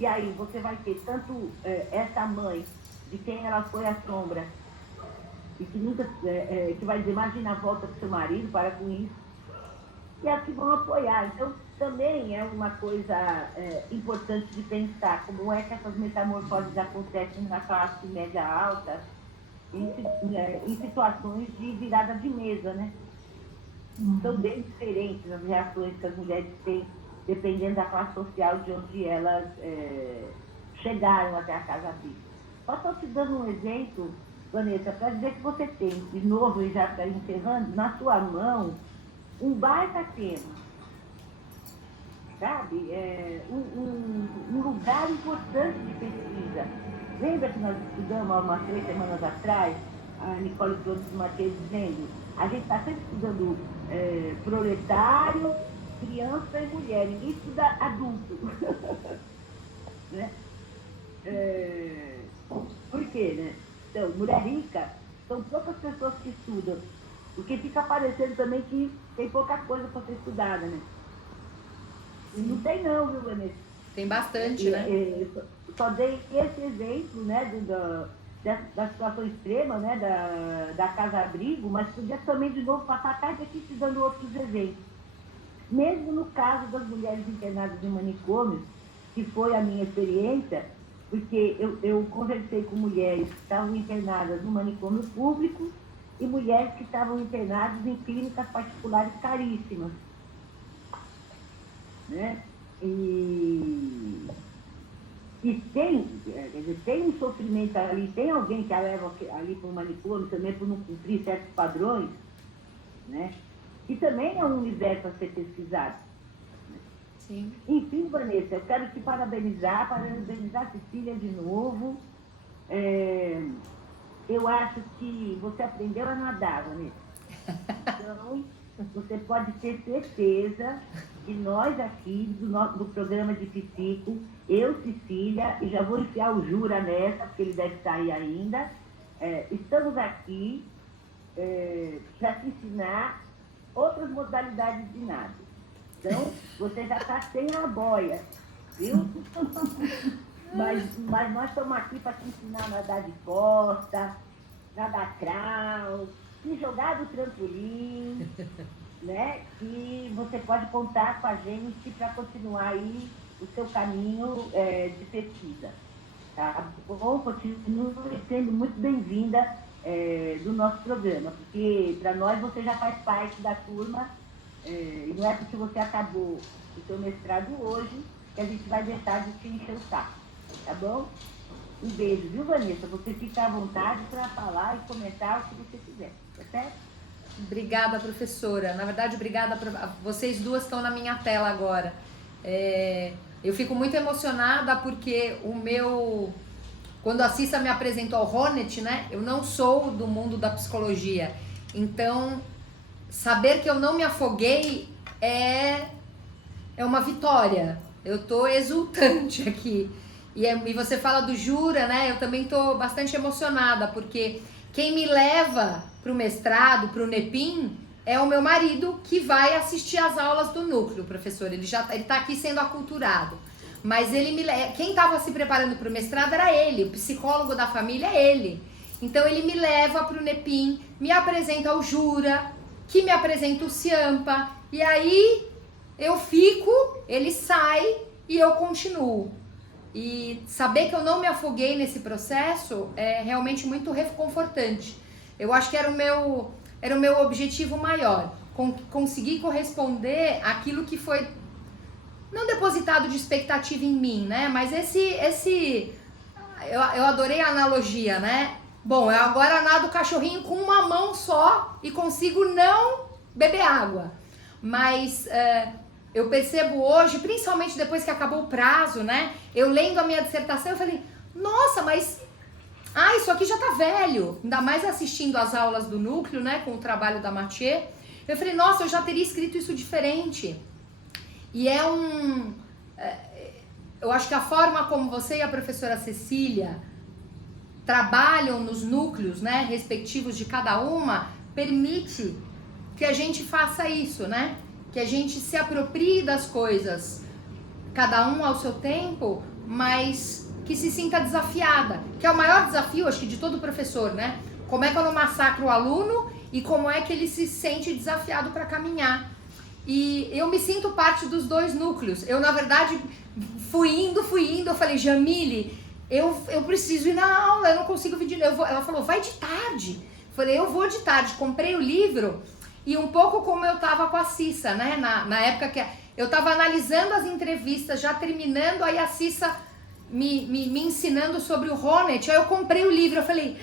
E aí você vai ter tanto essa mãe, de quem ela foi a sombra, e que nunca, que vai dizer, imagina, volta para o seu marido, para com isso, e as que vão apoiar. Então, também é uma coisa importante de pensar como é que essas metamorfoses acontecem na classe média alta, em situações de virada de mesa, né? São bem diferentes as reações que as mulheres têm, dependendo da classe social de onde elas chegaram até a Casa Abrigo. Só estou te dando um exemplo, Vanessa, para dizer que você tem, de novo, e já está encerrando, na sua mão, um baita tema, sabe? Um lugar importante de pesquisa. Lembra que nós estudamos há umas 3 semanas atrás, a Nicole trouxe o Matheus dizendo, a gente está sempre estudando proletário, criança e mulher, ninguém estuda adulto. Né? Por quê, né? Então, mulher rica, são poucas pessoas que estudam, porque fica parecendo também que tem pouca coisa para ser estudada, né? Não tem não, viu, Vanessa? Tem bastante, né? Só dei esse exemplo, né, da situação extrema, né, da casa-abrigo, mas podia também, de novo, passar a tarde aqui te dando outros exemplos. Mesmo no caso das mulheres internadas em manicômios, que foi a minha experiência, porque eu conversei com mulheres que estavam internadas no manicômio público e mulheres que estavam internadas em clínicas particulares caríssimas. Né? E tem um sofrimento ali, tem alguém que a leva ali para o manicômio também por não cumprir certos padrões, né? Que também é um universo a ser pesquisado. Sim. Enfim, Vanessa, eu quero te parabenizar a Cecília de novo. Eu acho que você aprendeu a nadar, Vanessa. Então, você pode ter certeza que nós aqui, do programa de Psico, eu, Cecília, e já vou enfiar o Jura nessa, porque ele deve sair ainda, estamos aqui para te ensinar outras modalidades de nado. Então, você já está sem a boia, viu? mas nós estamos aqui para te ensinar a nadar de costa, nadar crawl, se jogar do trampolim, né? E você pode contar com a gente para continuar aí o seu caminho de pesquisa. Tá bom? Continue sendo muito bem-vinda do nosso programa, porque para nós você já faz parte da turma, e não é porque você acabou o seu mestrado hoje que a gente vai deixar de te encher o saco, tá bom? Um beijo, viu, Vanessa? Você fica à vontade para falar e comentar o que você quiser, tá certo? Obrigada, professora. Na verdade, obrigada. Vocês duas estão na minha tela agora. Eu fico muito emocionada porque quando a Cissa me apresentou ao Hornet, né? Eu não sou do mundo da psicologia. Então, saber que eu não me afoguei é uma vitória. Eu tô exultante aqui. E você fala do Jura, né? Eu também tô bastante emocionada, porque quem me leva pro mestrado, pro NEPIM, é o meu marido, que vai assistir às aulas do núcleo, professor. Ele tá aqui sendo aculturado. Mas quem estava se preparando para o mestrado era ele, o psicólogo da família é ele. Então ele me leva para o NEPIM, me apresenta o Jura, que me apresenta o Ciampa, e aí eu fico, ele sai e eu continuo. E saber que eu não me afoguei nesse processo é realmente muito reconfortante. Eu acho que era o meu objetivo maior, conseguir corresponder àquilo que foi não depositado de expectativa em mim, né? Mas eu adorei a analogia, né? Bom, eu agora nado o cachorrinho com uma mão só e consigo não beber água. Mas eu percebo hoje, principalmente depois que acabou o prazo, né? Eu lendo a minha dissertação, eu falei, nossa, mas isso aqui já tá velho. Ainda mais assistindo as aulas do núcleo, né? Com o trabalho da Mathieu. Eu falei, nossa, eu já teria escrito isso diferente. E eu acho que a forma como você e a professora Cecília trabalham nos núcleos, né, respectivos de cada uma, permite que a gente faça isso, né? Que a gente se aproprie das coisas, cada um ao seu tempo, mas que se sinta desafiada, que é o maior desafio, acho que, de todo professor, né? Como é que eu não massacro o aluno e como é que ele se sente desafiado para caminhar. E eu me sinto parte dos dois núcleos. Eu, na verdade, fui indo, eu falei, Jamile, eu preciso ir na aula, eu não consigo vir de novo. Ela falou, vai de tarde. Eu falei, eu vou de tarde. Comprei o livro e um pouco como eu tava com a Cissa, né? Na época que eu tava analisando as entrevistas, já terminando, aí a Cissa me ensinando sobre o Honneth, aí eu comprei o livro, eu falei,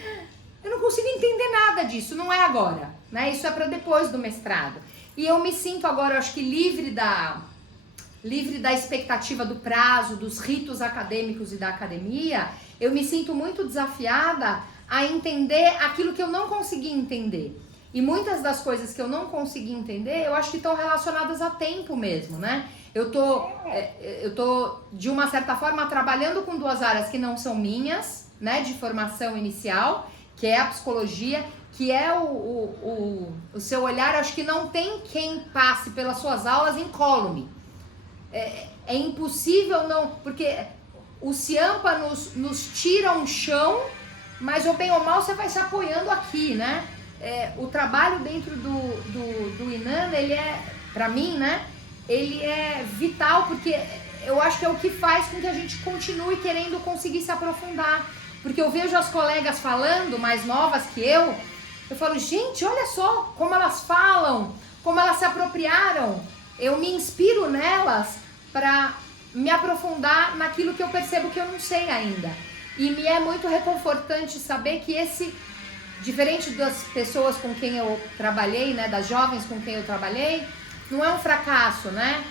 eu não consigo entender nada disso, não é agora, né? Isso é para depois do mestrado. E eu me sinto agora, eu acho que livre da expectativa do prazo, dos ritos acadêmicos e da academia, eu me sinto muito desafiada a entender aquilo que eu não consegui entender. E muitas das coisas que eu não consegui entender, eu acho que estão relacionadas a tempo mesmo, né? Eu tô, de uma certa forma, trabalhando com duas áreas que não são minhas, né? De formação inicial, que é a psicologia, que é o seu olhar. Acho que não tem quem passe pelas suas aulas incólume. É impossível não, porque o Ciampa nos tira um chão, mas ou bem ou mal você vai se apoiando aqui, né? O trabalho dentro do INAN, ele é, pra mim, né? Ele é vital, porque eu acho que é o que faz com que a gente continue querendo conseguir se aprofundar. Porque eu vejo as colegas falando, mais novas que eu falo, gente, olha só como elas falam, como elas se apropriaram. Eu me inspiro nelas para me aprofundar naquilo que eu percebo que eu não sei ainda. E me é muito reconfortante saber que diferente das pessoas com quem eu trabalhei, né, das jovens com quem eu trabalhei, não é um fracasso, né?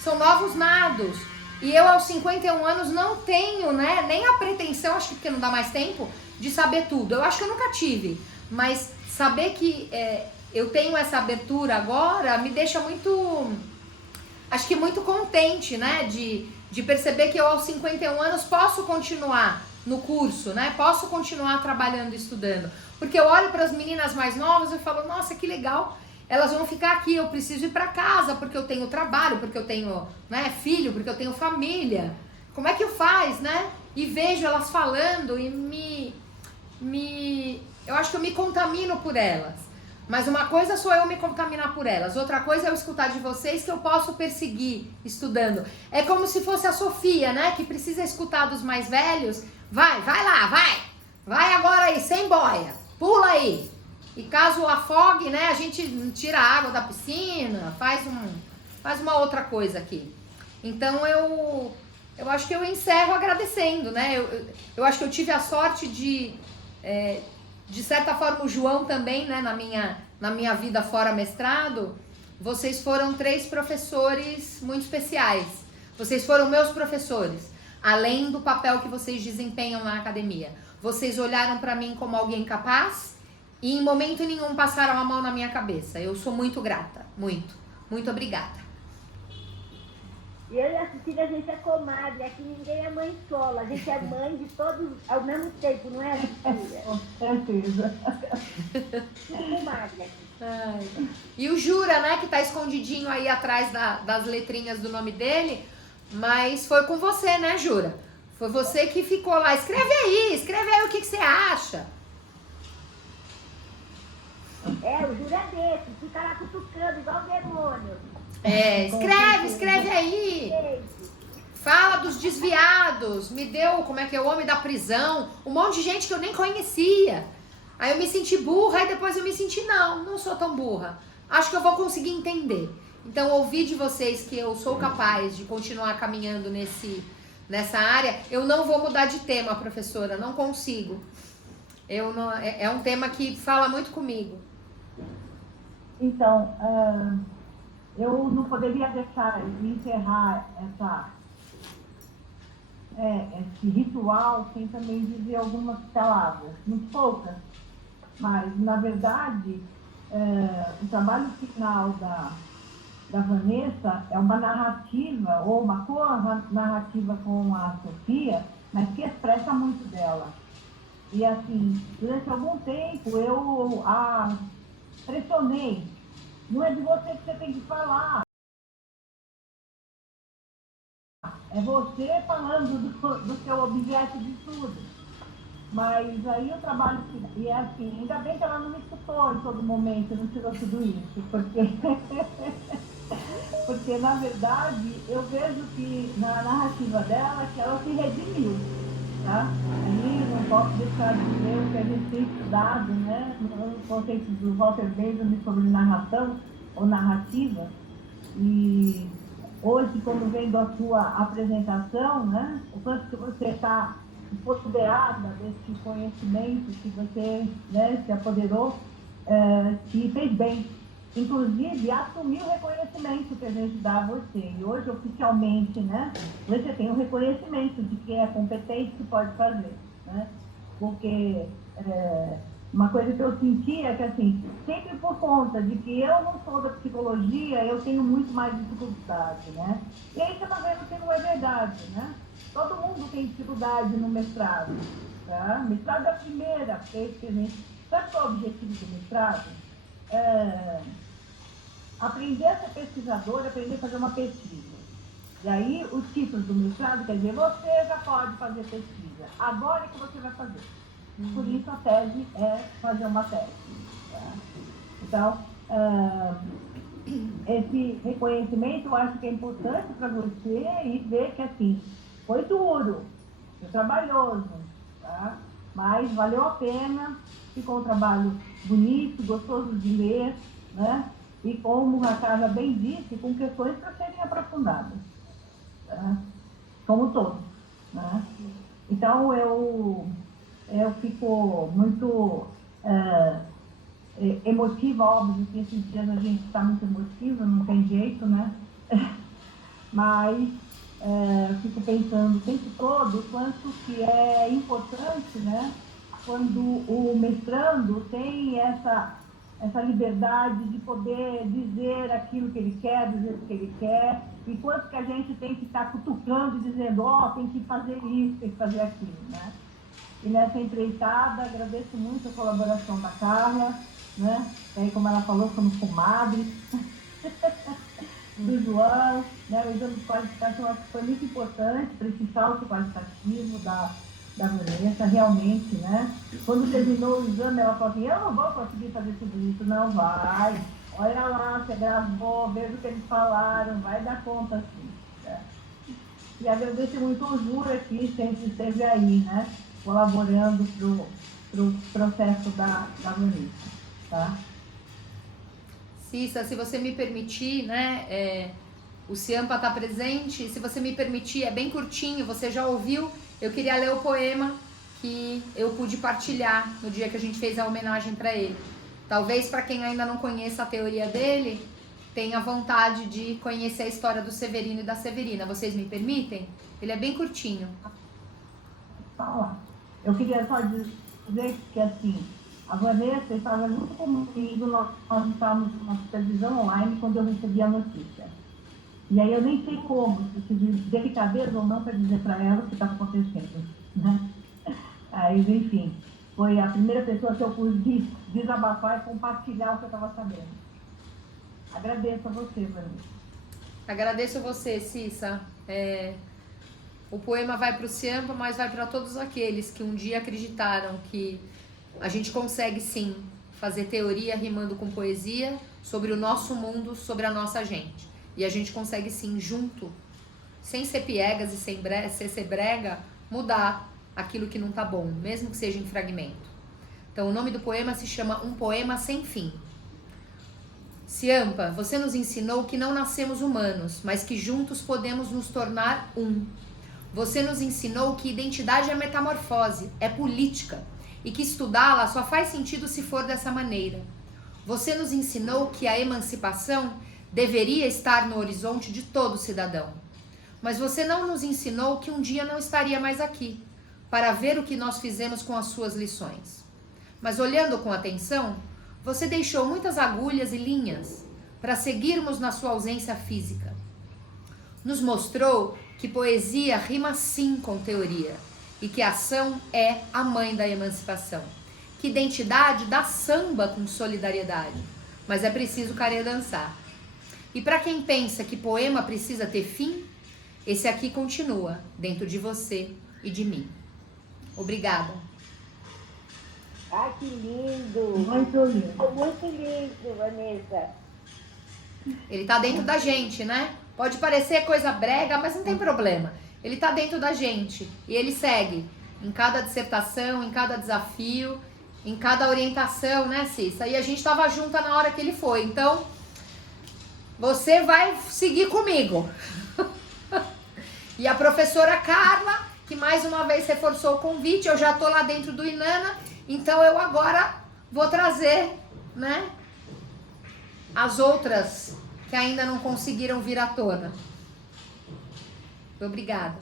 São novos nados. E eu, aos 51 anos, não tenho, né, nem a pretensão, acho que porque não dá mais tempo, de saber tudo. Eu acho que eu nunca tive. Mas saber que eu tenho essa abertura agora me deixa muito, acho que muito contente, né? De perceber que eu, aos 51 anos, posso continuar no curso, né? Posso continuar trabalhando e estudando. Porque eu olho para as meninas mais novas e falo, nossa, que legal. Elas vão ficar aqui, eu preciso ir para casa, porque eu tenho trabalho, porque eu tenho, né, filho, porque eu tenho família. Como é que faz, né? E vejo elas falando e eu acho que eu me contamino por elas. Mas uma coisa sou eu me contaminar por elas, outra coisa é eu escutar de vocês que eu posso perseguir estudando. É como se fosse a Sofia, né, que precisa escutar dos mais velhos. Vai lá, vai agora aí, sem boia, pula aí. E caso afogue, né, a gente tira a água da piscina, faz uma outra coisa aqui. Então eu acho que eu encerro agradecendo, né? Eu acho que eu tive a sorte de certa forma, o João também, né, na minha vida fora mestrado, vocês foram 3 professores muito especiais. Vocês foram meus professores, além do papel que vocês desempenham na academia. Vocês olharam para mim como alguém capaz e em momento nenhum passaram a mão na minha cabeça. Eu sou muito grata, muito obrigada. E eu e a Cecília, a gente é comadre, aqui ninguém é mãe solo, a gente é mãe de todos ao mesmo tempo, não é, Cecília? Com certeza. É comadre aqui. E o Jura, né, que tá escondidinho aí atrás das letrinhas do nome dele, Mas foi com você, né, Jura? Foi você que ficou lá. Escreve aí o que você acha. O Jura é desse, fica lá cutucando igual demônio. Escreve aí. Fala dos desviados. Me deu, como é que é, o homem da prisão. Um monte de gente que eu nem conhecia. Aí eu me senti burra, aí depois eu me senti, não sou tão burra. Acho que eu vou conseguir entender. Então, ouvi de vocês que eu sou capaz de continuar caminhando nessa área. Eu não vou mudar de tema, professora, não consigo. É um tema que fala muito comigo. Então, eu não poderia deixar de encerrar esse ritual sem também dizer algumas palavras, muito poucas, mas, na verdade, o trabalho final da Vanessa é uma narrativa, ou uma co-narrativa com a Sofia, mas que expressa muito dela. E, assim, durante algum tempo eu a pressionei. Não é de você que você tem que falar. É você falando do seu objeto de estudo. Mas aí o trabalho... E é assim, ainda bem que ela não me escutou em todo momento, não tirou tudo isso, porque na verdade, eu vejo que na narrativa dela, que ela se redimiu, tá? Aí não posso deixar de dizer o que a gente tem estudado, né? No conceito do Walter Benjamin sobre narração ou narrativa. E hoje, como vendo a sua apresentação, né? O quanto que você está empoderada desse conhecimento que você, né, se apoderou, que fez bem. Inclusive, assumiu o reconhecimento que a gente dá a você. E hoje, oficialmente, né, você tem o reconhecimento de que é competente, que pode fazer, né? Porque uma coisa que eu senti é que, assim, sempre por conta de que eu não sou da psicologia, eu tenho muito mais dificuldade, né? E aí você está vendo que não é verdade, né? Todo mundo tem dificuldade no mestrado, tá? Mestrado é a primeira vez que a gente... Sabe qual é o objetivo do mestrado? Aprender a ser pesquisador, aprender a fazer uma pesquisa. E aí, o título do mestrado quer dizer, você já pode fazer pesquisa. Agora é que você vai fazer. Por isso, a tese é fazer uma tese. Tá? Então, esse reconhecimento eu acho que é importante para você e ver que, assim, foi duro, foi trabalhoso, tá? Mas valeu a pena, ficou um trabalho bonito, gostoso de ler, né? E como a Carla bem disse, com questões para serem aprofundadas, tá? Como todos, né? Então, eu fico muito emotiva, óbvio que esses dias a gente está muito emotiva, não tem jeito, né? Mas fico pensando o tempo todo o quanto que é importante, né? Quando o mestrando tem essa liberdade de poder dizer aquilo que ele quer, dizer o que ele quer, e quanto que a gente tem que estar cutucando e dizendo, tem que fazer isso, tem que fazer aquilo, né? E nessa empreitada, agradeço muito a colaboração da Carla, né? E aí, como ela falou, somos comadres, do João, né? O exame de qualificação acho que foi muito importante para esse salto qualitativo da Vanessa, realmente, né? Quando terminou o exame, ela falou assim, eu não vou conseguir fazer tudo isso, não vai. Olha lá, você gravou, veja o que eles falaram, vai dar conta assim. Né? E agradeço muito ao Jura que sempre esteve aí, né? Colaborando para o processo da Vanessa, tá? Cissa, se você me permitir, né, o Ciampa está presente, se você me permitir, é bem curtinho, você já ouviu, eu queria ler o poema que eu pude partilhar no dia que a gente fez a homenagem para ele. Talvez para quem ainda não conheça a teoria dele, tenha vontade de conhecer a história do Severino e da Severina. Vocês me permitem? Ele é bem curtinho. Fala. Eu queria só dizer que, assim, a Vanessa estava junto comigo, nós estávamos numa supervisão online quando eu recebi a notícia. E aí eu nem sei como, se tive delicadeza ou não para dizer para ela o que estava acontecendo, né? Aí, enfim, foi a primeira pessoa que eu pude desabafar e compartilhar o que eu estava sabendo. Agradeço a você, Vanessa. Agradeço você, Cissa. O poema vai para o Ciampa, mas vai para todos aqueles que um dia acreditaram que a gente consegue sim fazer teoria rimando com poesia sobre o nosso mundo, sobre a nossa gente. E a gente consegue sim, junto, sem ser piegas e sem ser brega, mudar aquilo que não tá bom, mesmo que seja em fragmento. Então o nome do poema se chama Um Poema Sem Fim. Ciampa, você nos ensinou que não nascemos humanos, mas que juntos podemos nos tornar um. Você nos ensinou que identidade é metamorfose, é política, e que estudá-la só faz sentido se for dessa maneira. Você nos ensinou que a emancipação deveria estar no horizonte de todo cidadão. Mas você não nos ensinou que um dia não estaria mais aqui, para ver o que nós fizemos com as suas lições. Mas olhando com atenção, você deixou muitas agulhas e linhas para seguirmos na sua ausência física. Nos mostrou que poesia rima sim com teoria e que a ação é a mãe da emancipação. Que identidade dá samba com solidariedade, mas é preciso querer dançar. E para quem pensa que poema precisa ter fim, esse aqui continua dentro de você e de mim. Obrigada. Ai, que lindo! Muito lindo. Muito lindo, Vanessa. Ele tá dentro da gente, né? Pode parecer coisa brega, mas não tem problema. Ele tá dentro da gente e ele segue em cada dissertação, em cada desafio, em cada orientação, né, Cissa? E a gente tava junta na hora que ele foi. Então, você vai seguir comigo. E a professora Carla, que mais uma vez reforçou o convite, eu já tô lá dentro do Inana, então eu agora vou trazer, né, as outras que ainda não conseguiram vir à tona. Obrigada.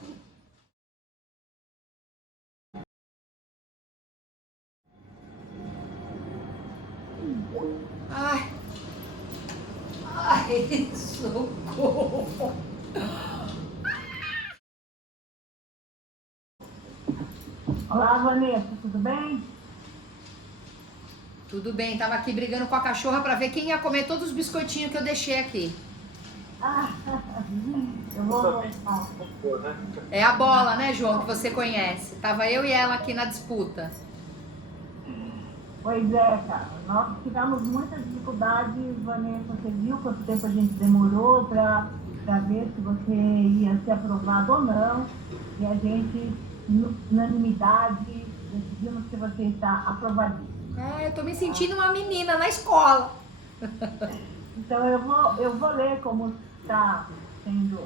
Ai, socorro. Olá, Vanessa, tudo bem? Tudo bem, tava aqui brigando com a cachorra pra ver quem ia comer todos os biscoitinhos que eu deixei aqui. Eu vou... É a bola, né, João, que você conhece. Tava eu e ela aqui na disputa. Pois é, cara. Nós tivemos muita dificuldade, Vanessa. Você viu quanto tempo a gente demorou para ver se você ia ser aprovado ou não. E a gente, unanimidade, decidimos que você está aprovadíssimo. Eu tô me sentindo uma menina na escola. Então eu vou ler como está sendo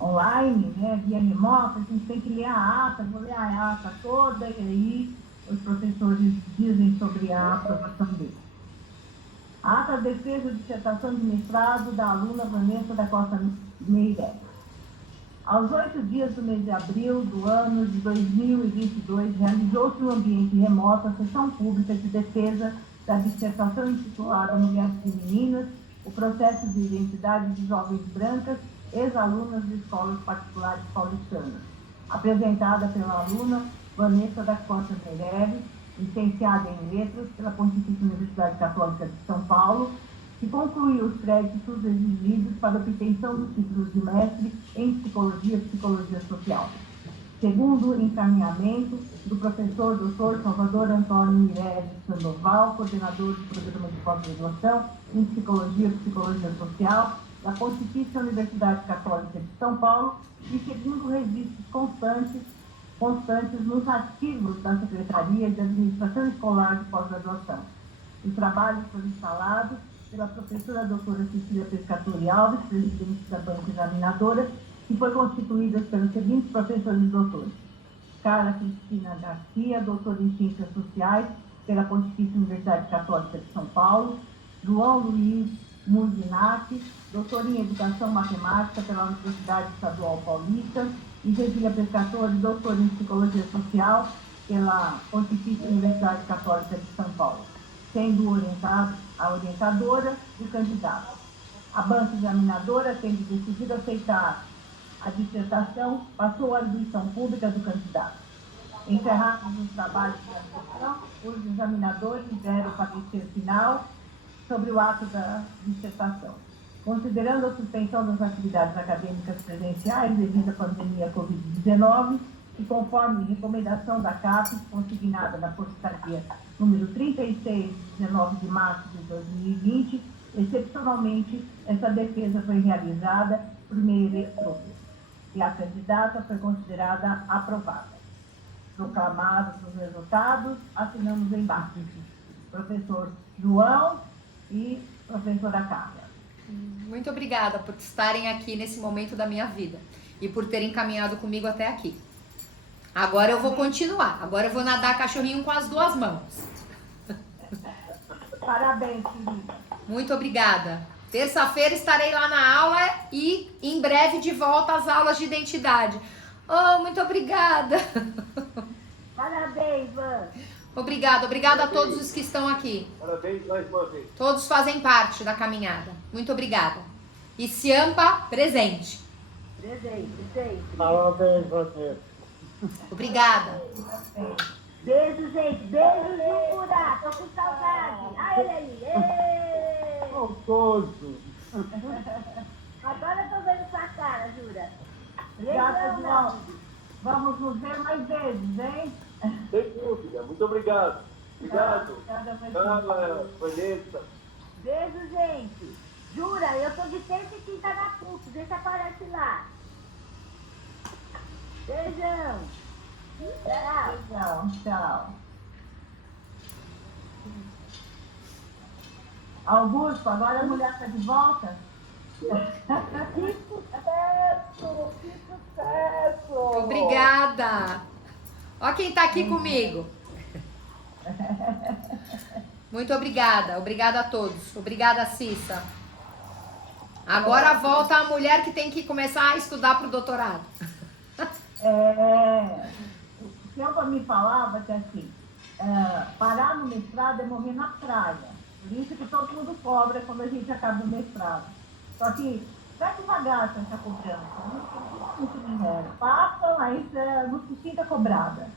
online, né, via remoto. A gente tem que ler a ata, vou ler a ata toda e aí os professores dizem sobre a aprovação dele. A ata de defesa de dissertação de mestrado da aluna Vanessa da Costa Meirelles. Aos 8 dias do mês de abril do ano de 2022, realizou-se no ambiente remoto a sessão pública de defesa da dissertação intitulada Mulheres e Meninas, o processo de identidade de jovens brancas, ex-alunas de escolas particulares paulistanas, apresentada pela aluna Vanessa da Costa Meirelles, licenciada em Letras pela Pontifícia Universidade Católica de São Paulo, que concluiu os créditos exigidos para a obtenção do título de mestre em Psicologia e Psicologia Social. Segundo o encaminhamento do professor Dr. Salvador Antônio Mireles Sandoval, coordenador do Programa de Pós-Graduação em Psicologia e Psicologia Social da Pontifícia Universidade Católica de São Paulo, e segundo registros constantes nos arquivos da Secretaria de Administração Escolar de Pós-Graduação. Os trabalhos foram instalados pela professora doutora Cecília Pescatori Alves, presidente da banca examinadora, que foi constituída pelos seguintes professores e doutores: Carla Cristina Garcia, doutora em Ciências Sociais pela Pontifícia Universidade Católica de São Paulo; João Luiz Muzinac, doutor em Educação Matemática pela Universidade Estadual Paulista; e Cecília Pescatori, doutora em Psicologia Social pela Pontifícia Universidade Católica de São Paulo, sendo a orientadora do candidato. A banca examinadora, tendo decidido aceitar a dissertação, passou à arguição pública do candidato. Encerrados os trabalhos de arguição, os examinadores deram o parecer final sobre o ato da dissertação. Considerando a suspensão das atividades acadêmicas presenciais devido à pandemia Covid-19 e conforme recomendação da CAPES, consignada na portaria número 36, 19 de março de 2020, excepcionalmente, essa defesa foi realizada por meio eletrônico e a candidata foi considerada aprovada. Proclamados os resultados, assinamos embaixo. Professor João e professora Carla. Muito obrigada por estarem aqui nesse momento da minha vida e por terem caminhado comigo até aqui. Agora eu vou continuar. Agora eu vou nadar cachorrinho com as duas mãos. Parabéns, querida. Muito obrigada. Terça-feira estarei lá na aula e em breve de volta às aulas de identidade. Oh, muito obrigada. Parabéns, Van. Obrigada a todos os que estão aqui. Parabéns mais uma vez. Todos fazem parte da caminhada. Muito obrigada. E Ciampa, presente. Presente, sempre. Parabéns, Vanessa. Obrigada. Beijo, gente. Beijo, Jura. Tô com saudade. Ah, ele aí. Ê! Gostoso. Agora eu tô vendo sua cara, Jura. Obrigada, Beijão, João. Vamos nos ver mais vezes, hein? Sem dúvida. Muito obrigado. Obrigado. Obrigada, Carla, Vanessa. Beijo, gente. Jura, eu tô de terça e quinta na PUC. Vê se aparece lá. Beijão. Tchau. Tchau, tchau. Augusto, agora a mulher está de volta? Que sucesso! Que sucesso! Obrigada. Ó quem tá aqui comigo. Muito obrigada. Obrigada a todos. Obrigada, Cissa. Agora volta a mulher que tem que começar a estudar para o doutorado. O senhor me falava que assim, parar no mestrado é morrer na praia. Por isso que todo mundo cobra quando a gente acaba o mestrado. Só que vai devagar com essa cobrança. Não tem muito dinheiro. Passa, mas não se sinta cobrada.